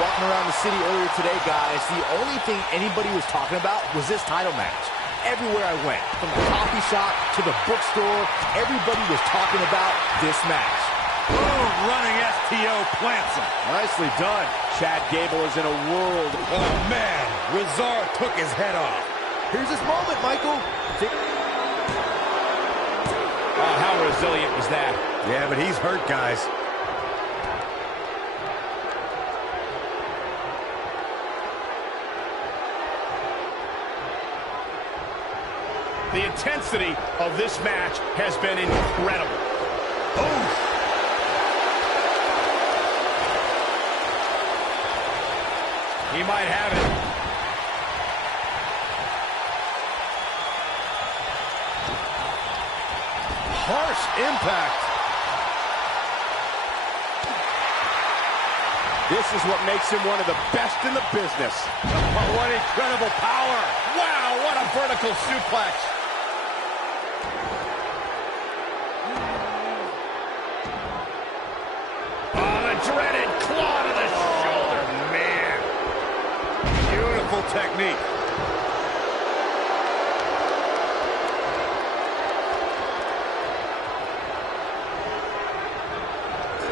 Walking around the city earlier today, guys, the only thing anybody was talking about was this title match. Everywhere I went, from the coffee shop to the bookstore, everybody was talking about this match. Boom, running STO plants him. Nicely done. Chad Gable is in a world. Oh, man. Rezar took his head off. Here's this moment, Michael. Oh, how resilient was that? Yeah, but he's hurt, guys. The intensity of this match has been incredible. Oh! He might have it. Harsh impact. This is what makes him one of the best in the business. Oh, what incredible power. Wow, what a vertical suplex. Oh, the dreaded claw to the shoulder. Man. Beautiful technique.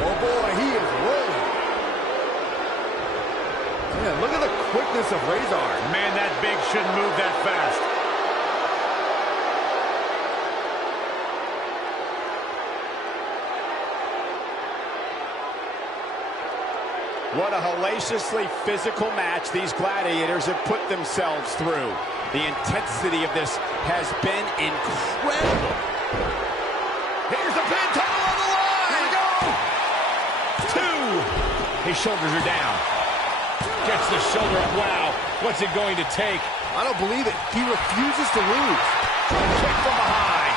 Oh boy, he is rolling. Man, look at the quickness of Razor. Man, that big shouldn't move that fast. What a hellaciously physical match these gladiators have put themselves through. The intensity of this has been incredible. Here's the pin, title on the line. Here we go. 2. His shoulders are down. Gets the shoulder up. Wow. What's it going to take? I don't believe it. He refuses to lose. Kick from behind.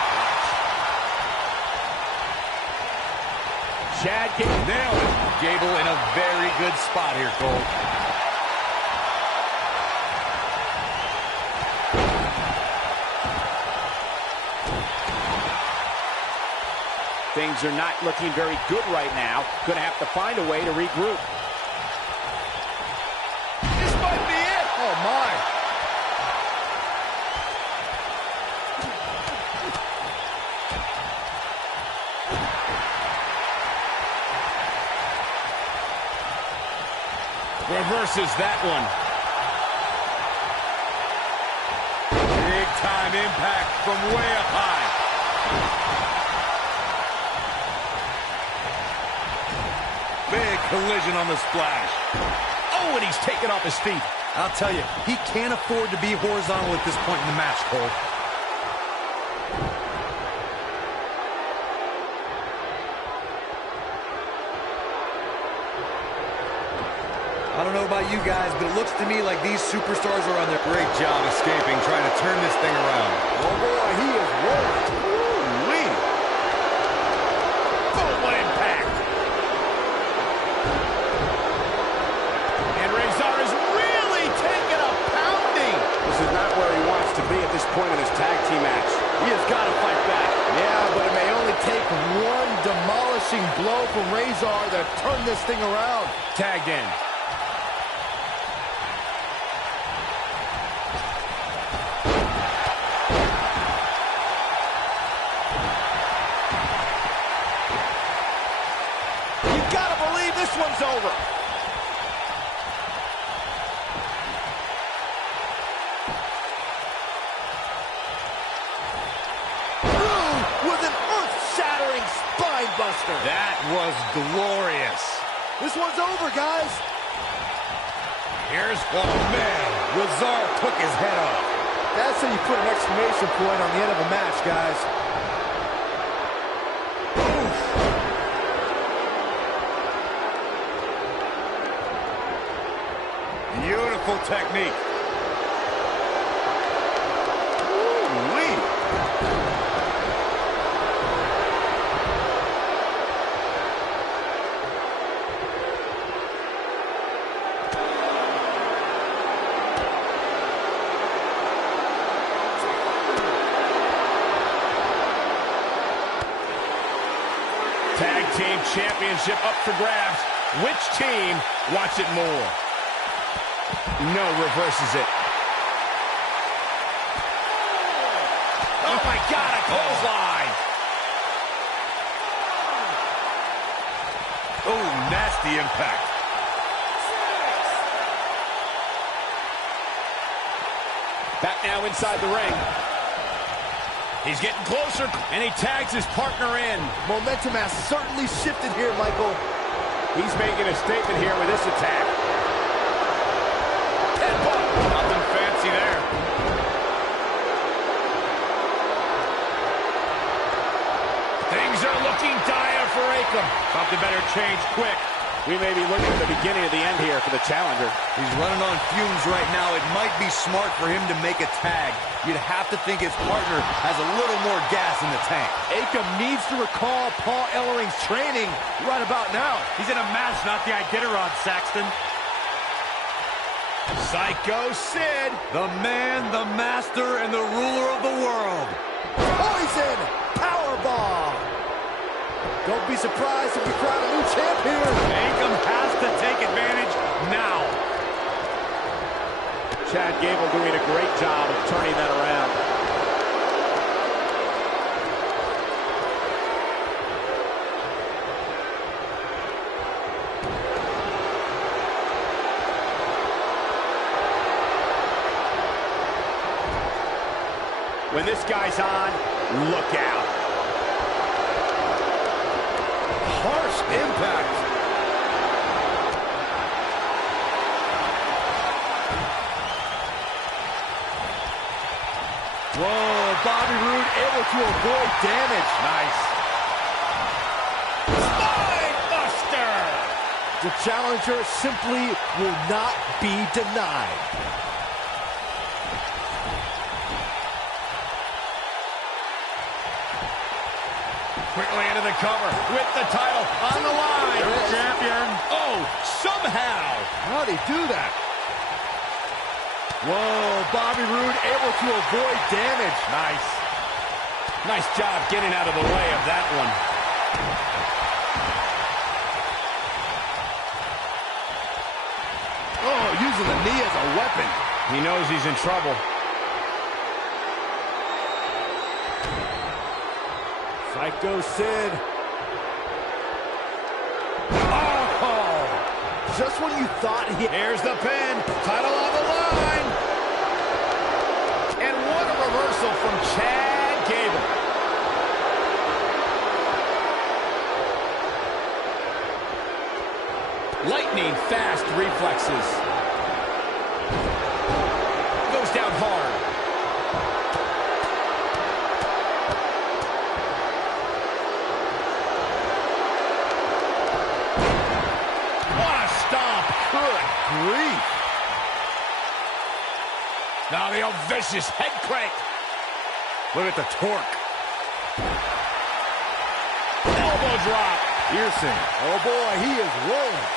Chad Gable nailed it. Gable in a very good spot here, Cole. Things are not looking very good right now. Going to have to find a way to regroup. This might be it. Oh, my. Reverses that one. Big time impact from way up high. Big collision on the splash. Oh, and he's taken off his feet. I'll tell you, he can't afford to be horizontal at this point in the match, Cole. I don't know about you guys, but it looks to me like these superstars are on their great job escaping, trying to turn this thing around. Oh, boy, he is rolling. Ooh-wee. Oh, what impact. And Razor is really taking a pounding. This is not where he wants to be at this point in his tag team match. He has got to fight back. Yeah, but it may only take one demolishing blow from Razor to turn this thing around. Tagged in. This one's over. Through with an earth-shattering spine buster. That was glorious. This one's over, guys. Here's, oh man, Razor took his head off. That's how you put an exclamation point on the end of a match, guys. Beautiful technique. Ooh-wee. Tag team championship up for grabs. Which team wants it more? No, reverses it. Oh, my God, a clothesline. Oh, nasty impact. Back now inside the ring. He's getting closer, and he tags his partner in. Momentum has certainly shifted here, Michael. He's making a statement here with this attack. Headbutt. Nothing fancy there. Things are looking dire for Akam. Something better change quick. We may be looking at the beginning of the end here for the challenger. He's running on fumes right now. It might be smart for him to make a tag. You'd have to think his partner has a little more gas in the tank. Akam needs to recall Paul Ellering's training right about now. He's in a match, not the Iditarod, Saxton. Psycho Sid. The man, the master, and the ruler of the world. Poison powerbomb. Don't be surprised if we crown a new champ here. Akam has to take advantage now. Chad Gable doing a great job of turning that around. When this guy's on, look out. Harsh impact. Whoa, Bobby Roode able to avoid damage. Nice. Spine Buster. The challenger simply will not be denied. Quickly into the cover with the title on the line. Champion. Oh, somehow. How'd he do that? Whoa, Bobby Roode able to avoid damage. Nice. Nice job getting out of the way of that one. Oh, using the knee as a weapon. He knows he's in trouble. Psycho Sid. Oh! Just when you thought he... Here's the pin. Title on the line. And what a reversal from Chad Gable. Lightning fast reflexes. Goes down hard. Grief. Now the old vicious head crank. Look at the torque. Elbow drop. Piercing. Oh boy, he is rolling.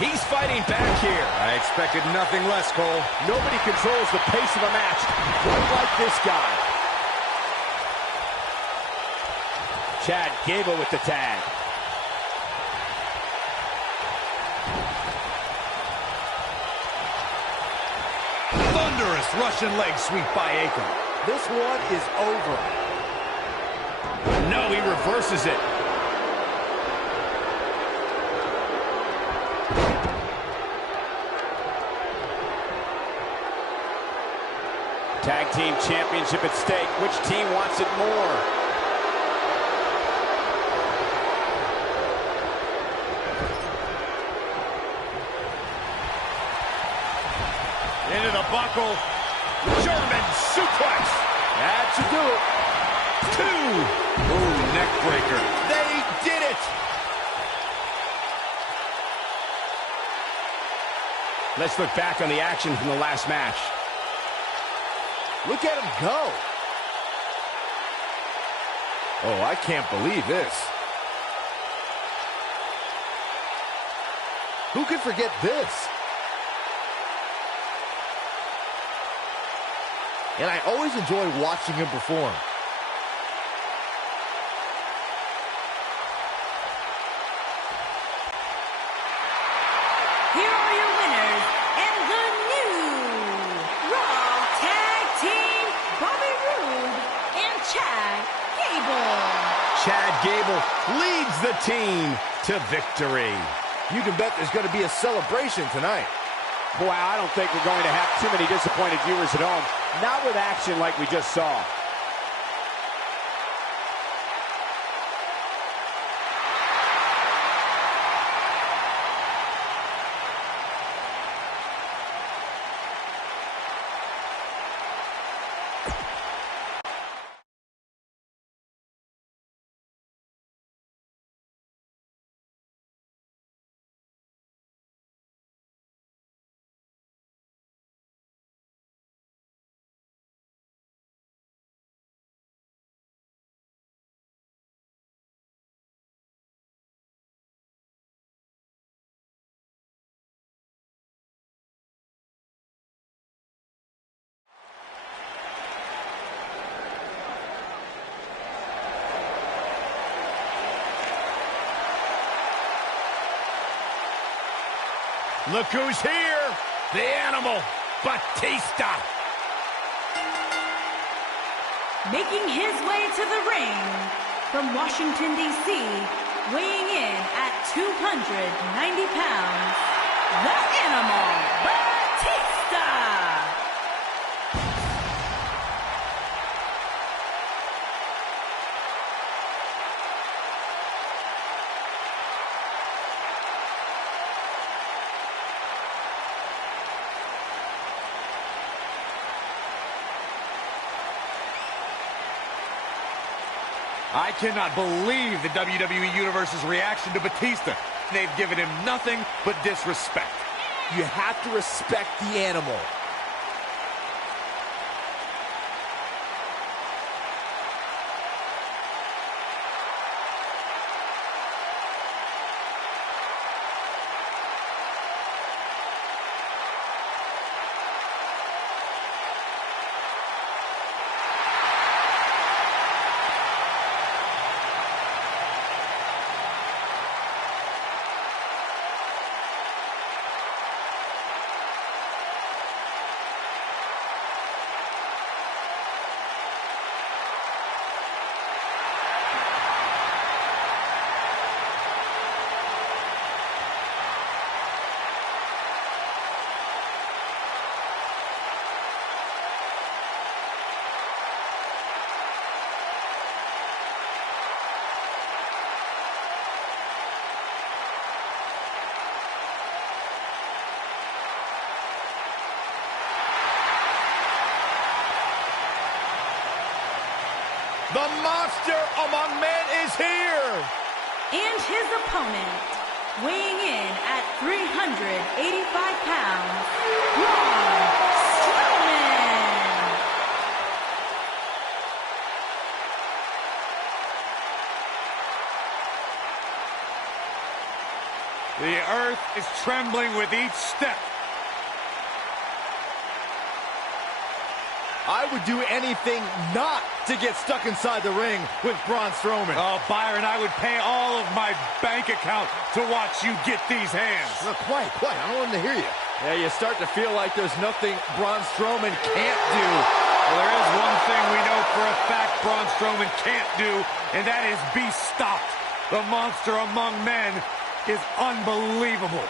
He's fighting back here. I expected nothing less, Cole. Nobody controls the pace of a match quite like this guy. Chad Gable with the tag. Thunderous Russian leg sweep by Akam. This one is over. No, he reverses it. Tag team championship at stake. Which team wants it more? Into the buckle. German suplex. That should do it. 2. Ooh, neck breaker. They did it. Let's look back on the action from the last match. Look at him go. Oh, I can't believe this. Who could forget this? And I always enjoy watching him perform. Here are your winners and the new Raw Tag Team, Bobby Roode and Chad Gable. Chad Gable leads the team to victory. You can bet there's going to be a celebration tonight. Wow, I don't think we're going to have too many disappointed viewers at home. Not with action like we just saw. Look who's here, the animal, Batista. Making his way to the ring from Washington, D.C., weighing in at 290 pounds, the animal, Batista. I cannot believe the WWE Universe's reaction to Batista. They've given him nothing but disrespect. You have to respect the animal. The monster among men is here. And his opponent, weighing in at 385 pounds, Braun Strowman. The earth is trembling with each step. I would do anything not to get stuck inside the ring with Braun Strowman. Oh, Byron, I would pay all of my bank account to watch you get these hands. No, quiet. I don't want to hear you. Yeah, you start to feel like there's nothing Braun Strowman can't do. Well, there is one thing we know for a fact Braun Strowman can't do, and that is be stopped. The monster among men is unbelievable.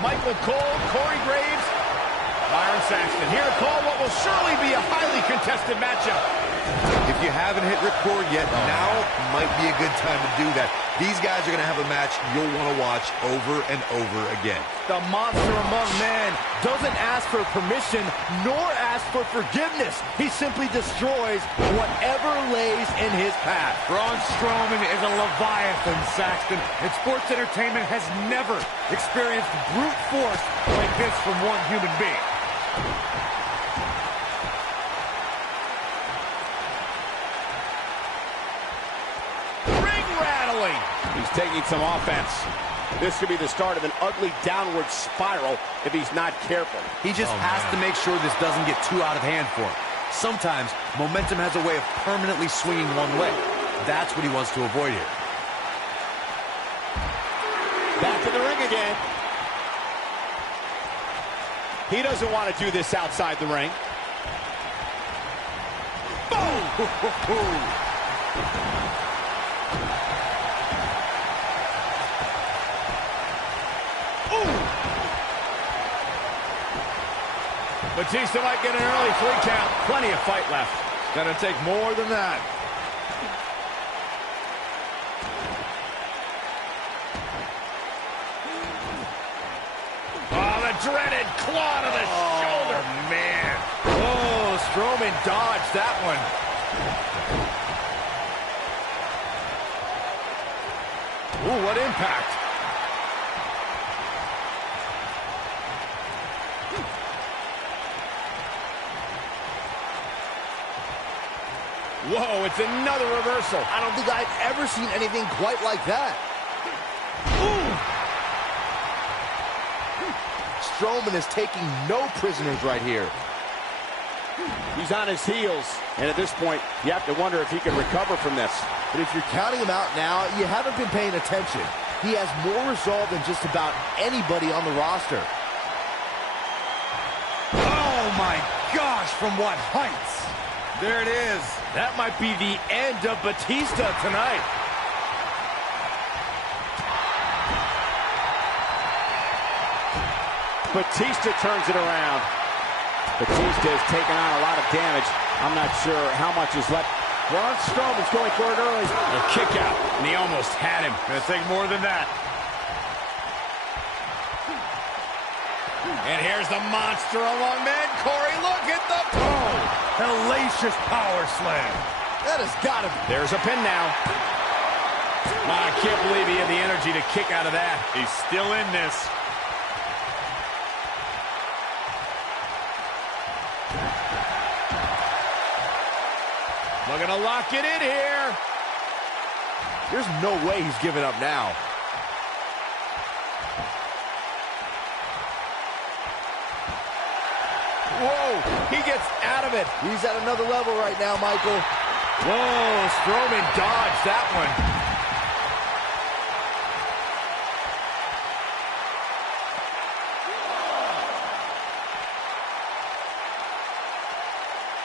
Michael Cole, Corey Graves, Byron Saxton here to call what will surely be a highly contested matchup. If you haven't hit record yet, now might be a good time to do that. These guys are going to have a match you'll want to watch over and over again. The monster among men doesn't ask for permission nor ask for forgiveness. He simply destroys whatever lays in his path. Braun Strowman is a Leviathan, Saxton, and sports entertainment has never experienced brute force like this from one human being. He's taking some offense. This could be the start of an ugly downward spiral if he's not careful. He just has to make sure this doesn't get too out of hand for him. Sometimes momentum has a way of permanently swinging one way. That's what he wants to avoid here. Back to the ring again. He doesn't want to do this outside the ring. Boom! Batista might get an early 3 count. Plenty of fight left. Gonna take more than that. Oh, the dreaded claw to the shoulder. Man. Oh, Strowman dodged that one. Ooh, what impact. Whoa, it's another reversal. I don't think I've ever seen anything quite like that. Ooh. Strowman is taking no prisoners right here. He's on his heels, and at this point, you have to wonder if he can recover from this. But if you're counting him out now, you haven't been paying attention. He has more resolve than just about anybody on the roster. Oh, my gosh, from what heights? There it is. That might be the end of Batista tonight. Batista turns it around. Batista has taken on a lot of damage. I'm not sure how much is left. Braun Strowman's going for it early. A kick out, and he almost had him. Gonna take more than that. And here's the monster among men. Corey, look at the pole. Hellacious power slam. That has got to be. There's a pin now. I can't believe he had the energy to kick out of that. He's still in this. Looking to lock it in here. There's no way he's giving up now. Whoa, he gets out of it. He's at another level right now, Michael. Whoa, Strowman dodged that one.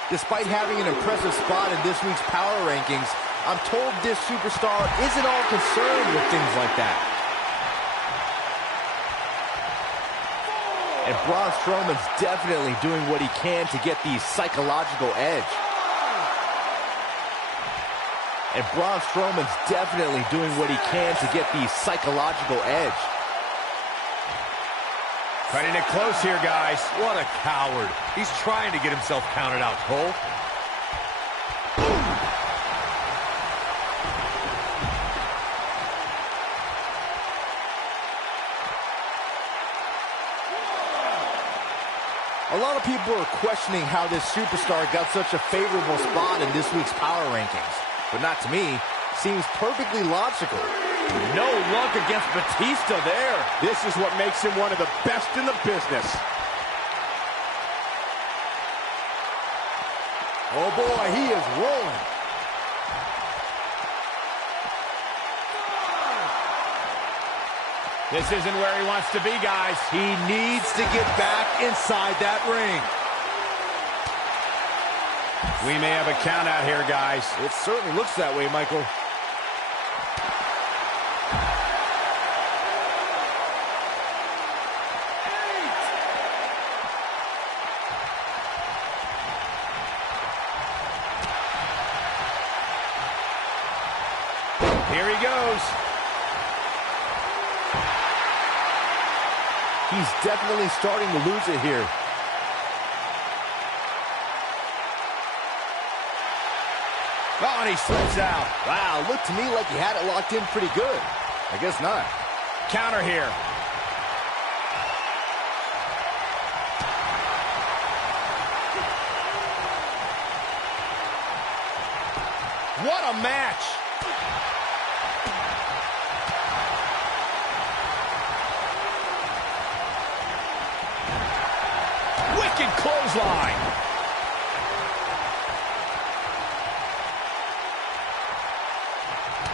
Despite having an impressive spot in this week's power rankings, I'm told this superstar isn't all concerned with things like that. And Braun Strowman's definitely doing what he can to get the psychological edge. And Braun Strowman's definitely doing what he can to get the psychological edge. Cutting it close here, guys. What a coward. He's trying to get himself counted out, Cole. A lot of people are questioning how this superstar got such a favorable spot in this week's power rankings. But not to me. Seems perfectly logical. No luck against Batista there. This is what makes him one of the best in the business. Oh boy, he is rolling. This isn't where he wants to be, guys. He needs to get back inside that ring. We may have a count out here, guys. It certainly looks that way, Michael. Here he goes. He's definitely starting to lose it here. Oh, and he slips out. Wow, looked to me like he had it locked in pretty good. I guess not. Counter here. What a match. Wicked clothesline.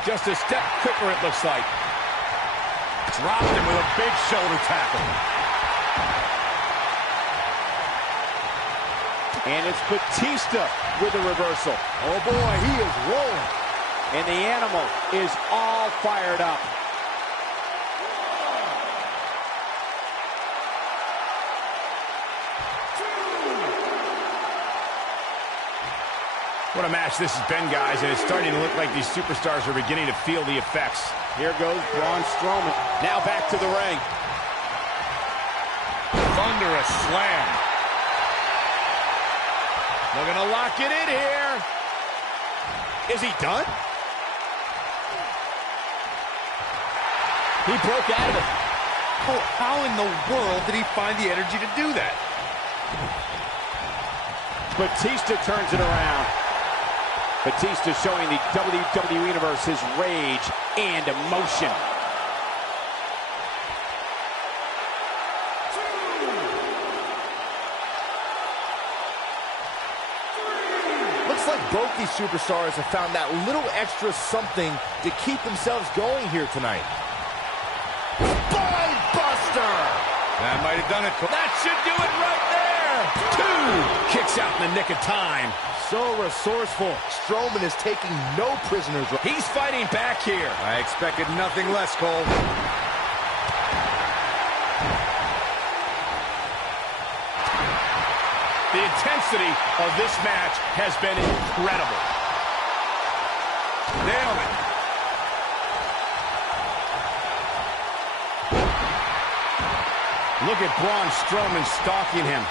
Just a step quicker, it looks like. Dropped him with a big shoulder tackle. And it's Batista with a reversal. Oh boy, he is rolling. And the animal is all fired up. What a match this has been, guys, and it's starting to look like these superstars are beginning to feel the effects. Here goes Braun Strowman. Now back to the ring. Thunderous slam. Looking to lock it in here. Is he done? He broke out of it. Oh, how in the world did he find the energy to do that? Batista turns it around. Batista showing the WWE Universe his rage and emotion. Looks like both these superstars have found that little extra something to keep themselves going here tonight. Spine buster! That might have done it. That should do it right there. 2 kicks out in the nick of time. So resourceful. Strowman is taking no prisoners. He's fighting back here. I expected nothing less, Cole. The intensity of this match has been incredible. Nailed it. Look at Braun Strowman stalking him.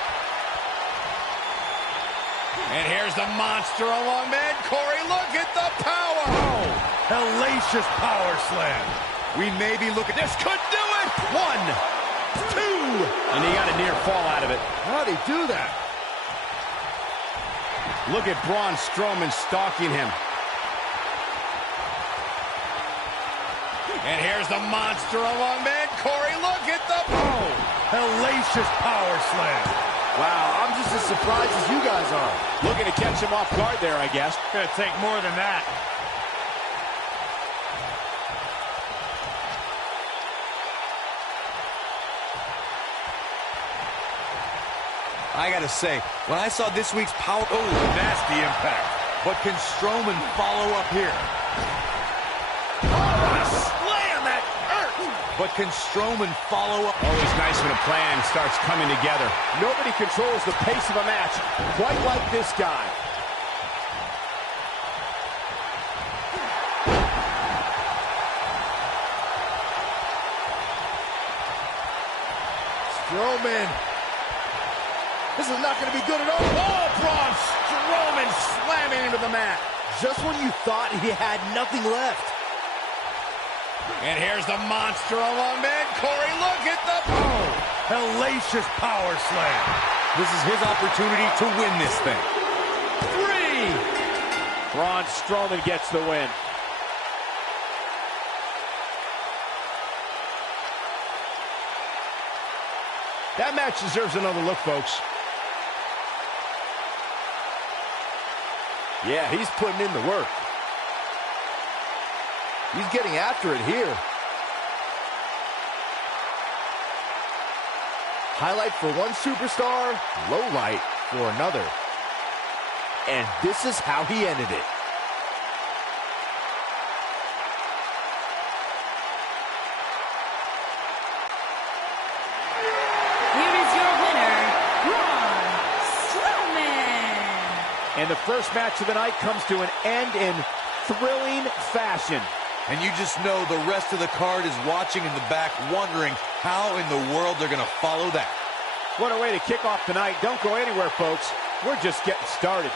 And here's the monster along man. Corey, look at the power. Oh, hellacious power slam. We may be looking. This could do it. 1, 2. And he got a near fall out of it. How'd he do that? Look at Braun Strowman stalking him. And here's the monster along man. Corey, look at the... Oh, hellacious power slam. Wow, I'm just as surprised as you guys are. Looking to catch him off guard there, I guess. Gonna take more than that. I gotta say, when I saw this week's power... Oh, nasty impact. But can Strowman follow up here? Slam that hurt. But can Strowman follow up? Always nice when a plan starts coming together. Nobody controls the pace of a match quite like this guy. Strowman. This is not going to be good at all. Oh, Braun Strowman slamming into the mat. Just when you thought he had nothing left. And here's the monster along man. Corey, look at the... Oh, hellacious power slam. This is his opportunity to win this thing. 3. Braun Strowman gets the win. That match deserves another look, folks. Yeah, he's putting in the work. He's getting after it here. Highlight for one superstar, low light for another. And this is how he ended it. Here is your winner, Braun Strowman. And the first match of the night comes to an end in thrilling fashion. And you just know the rest of the card is watching in the back, wondering how in the world they're going to follow that. What a way to kick off tonight. Don't go anywhere, folks. We're just getting started.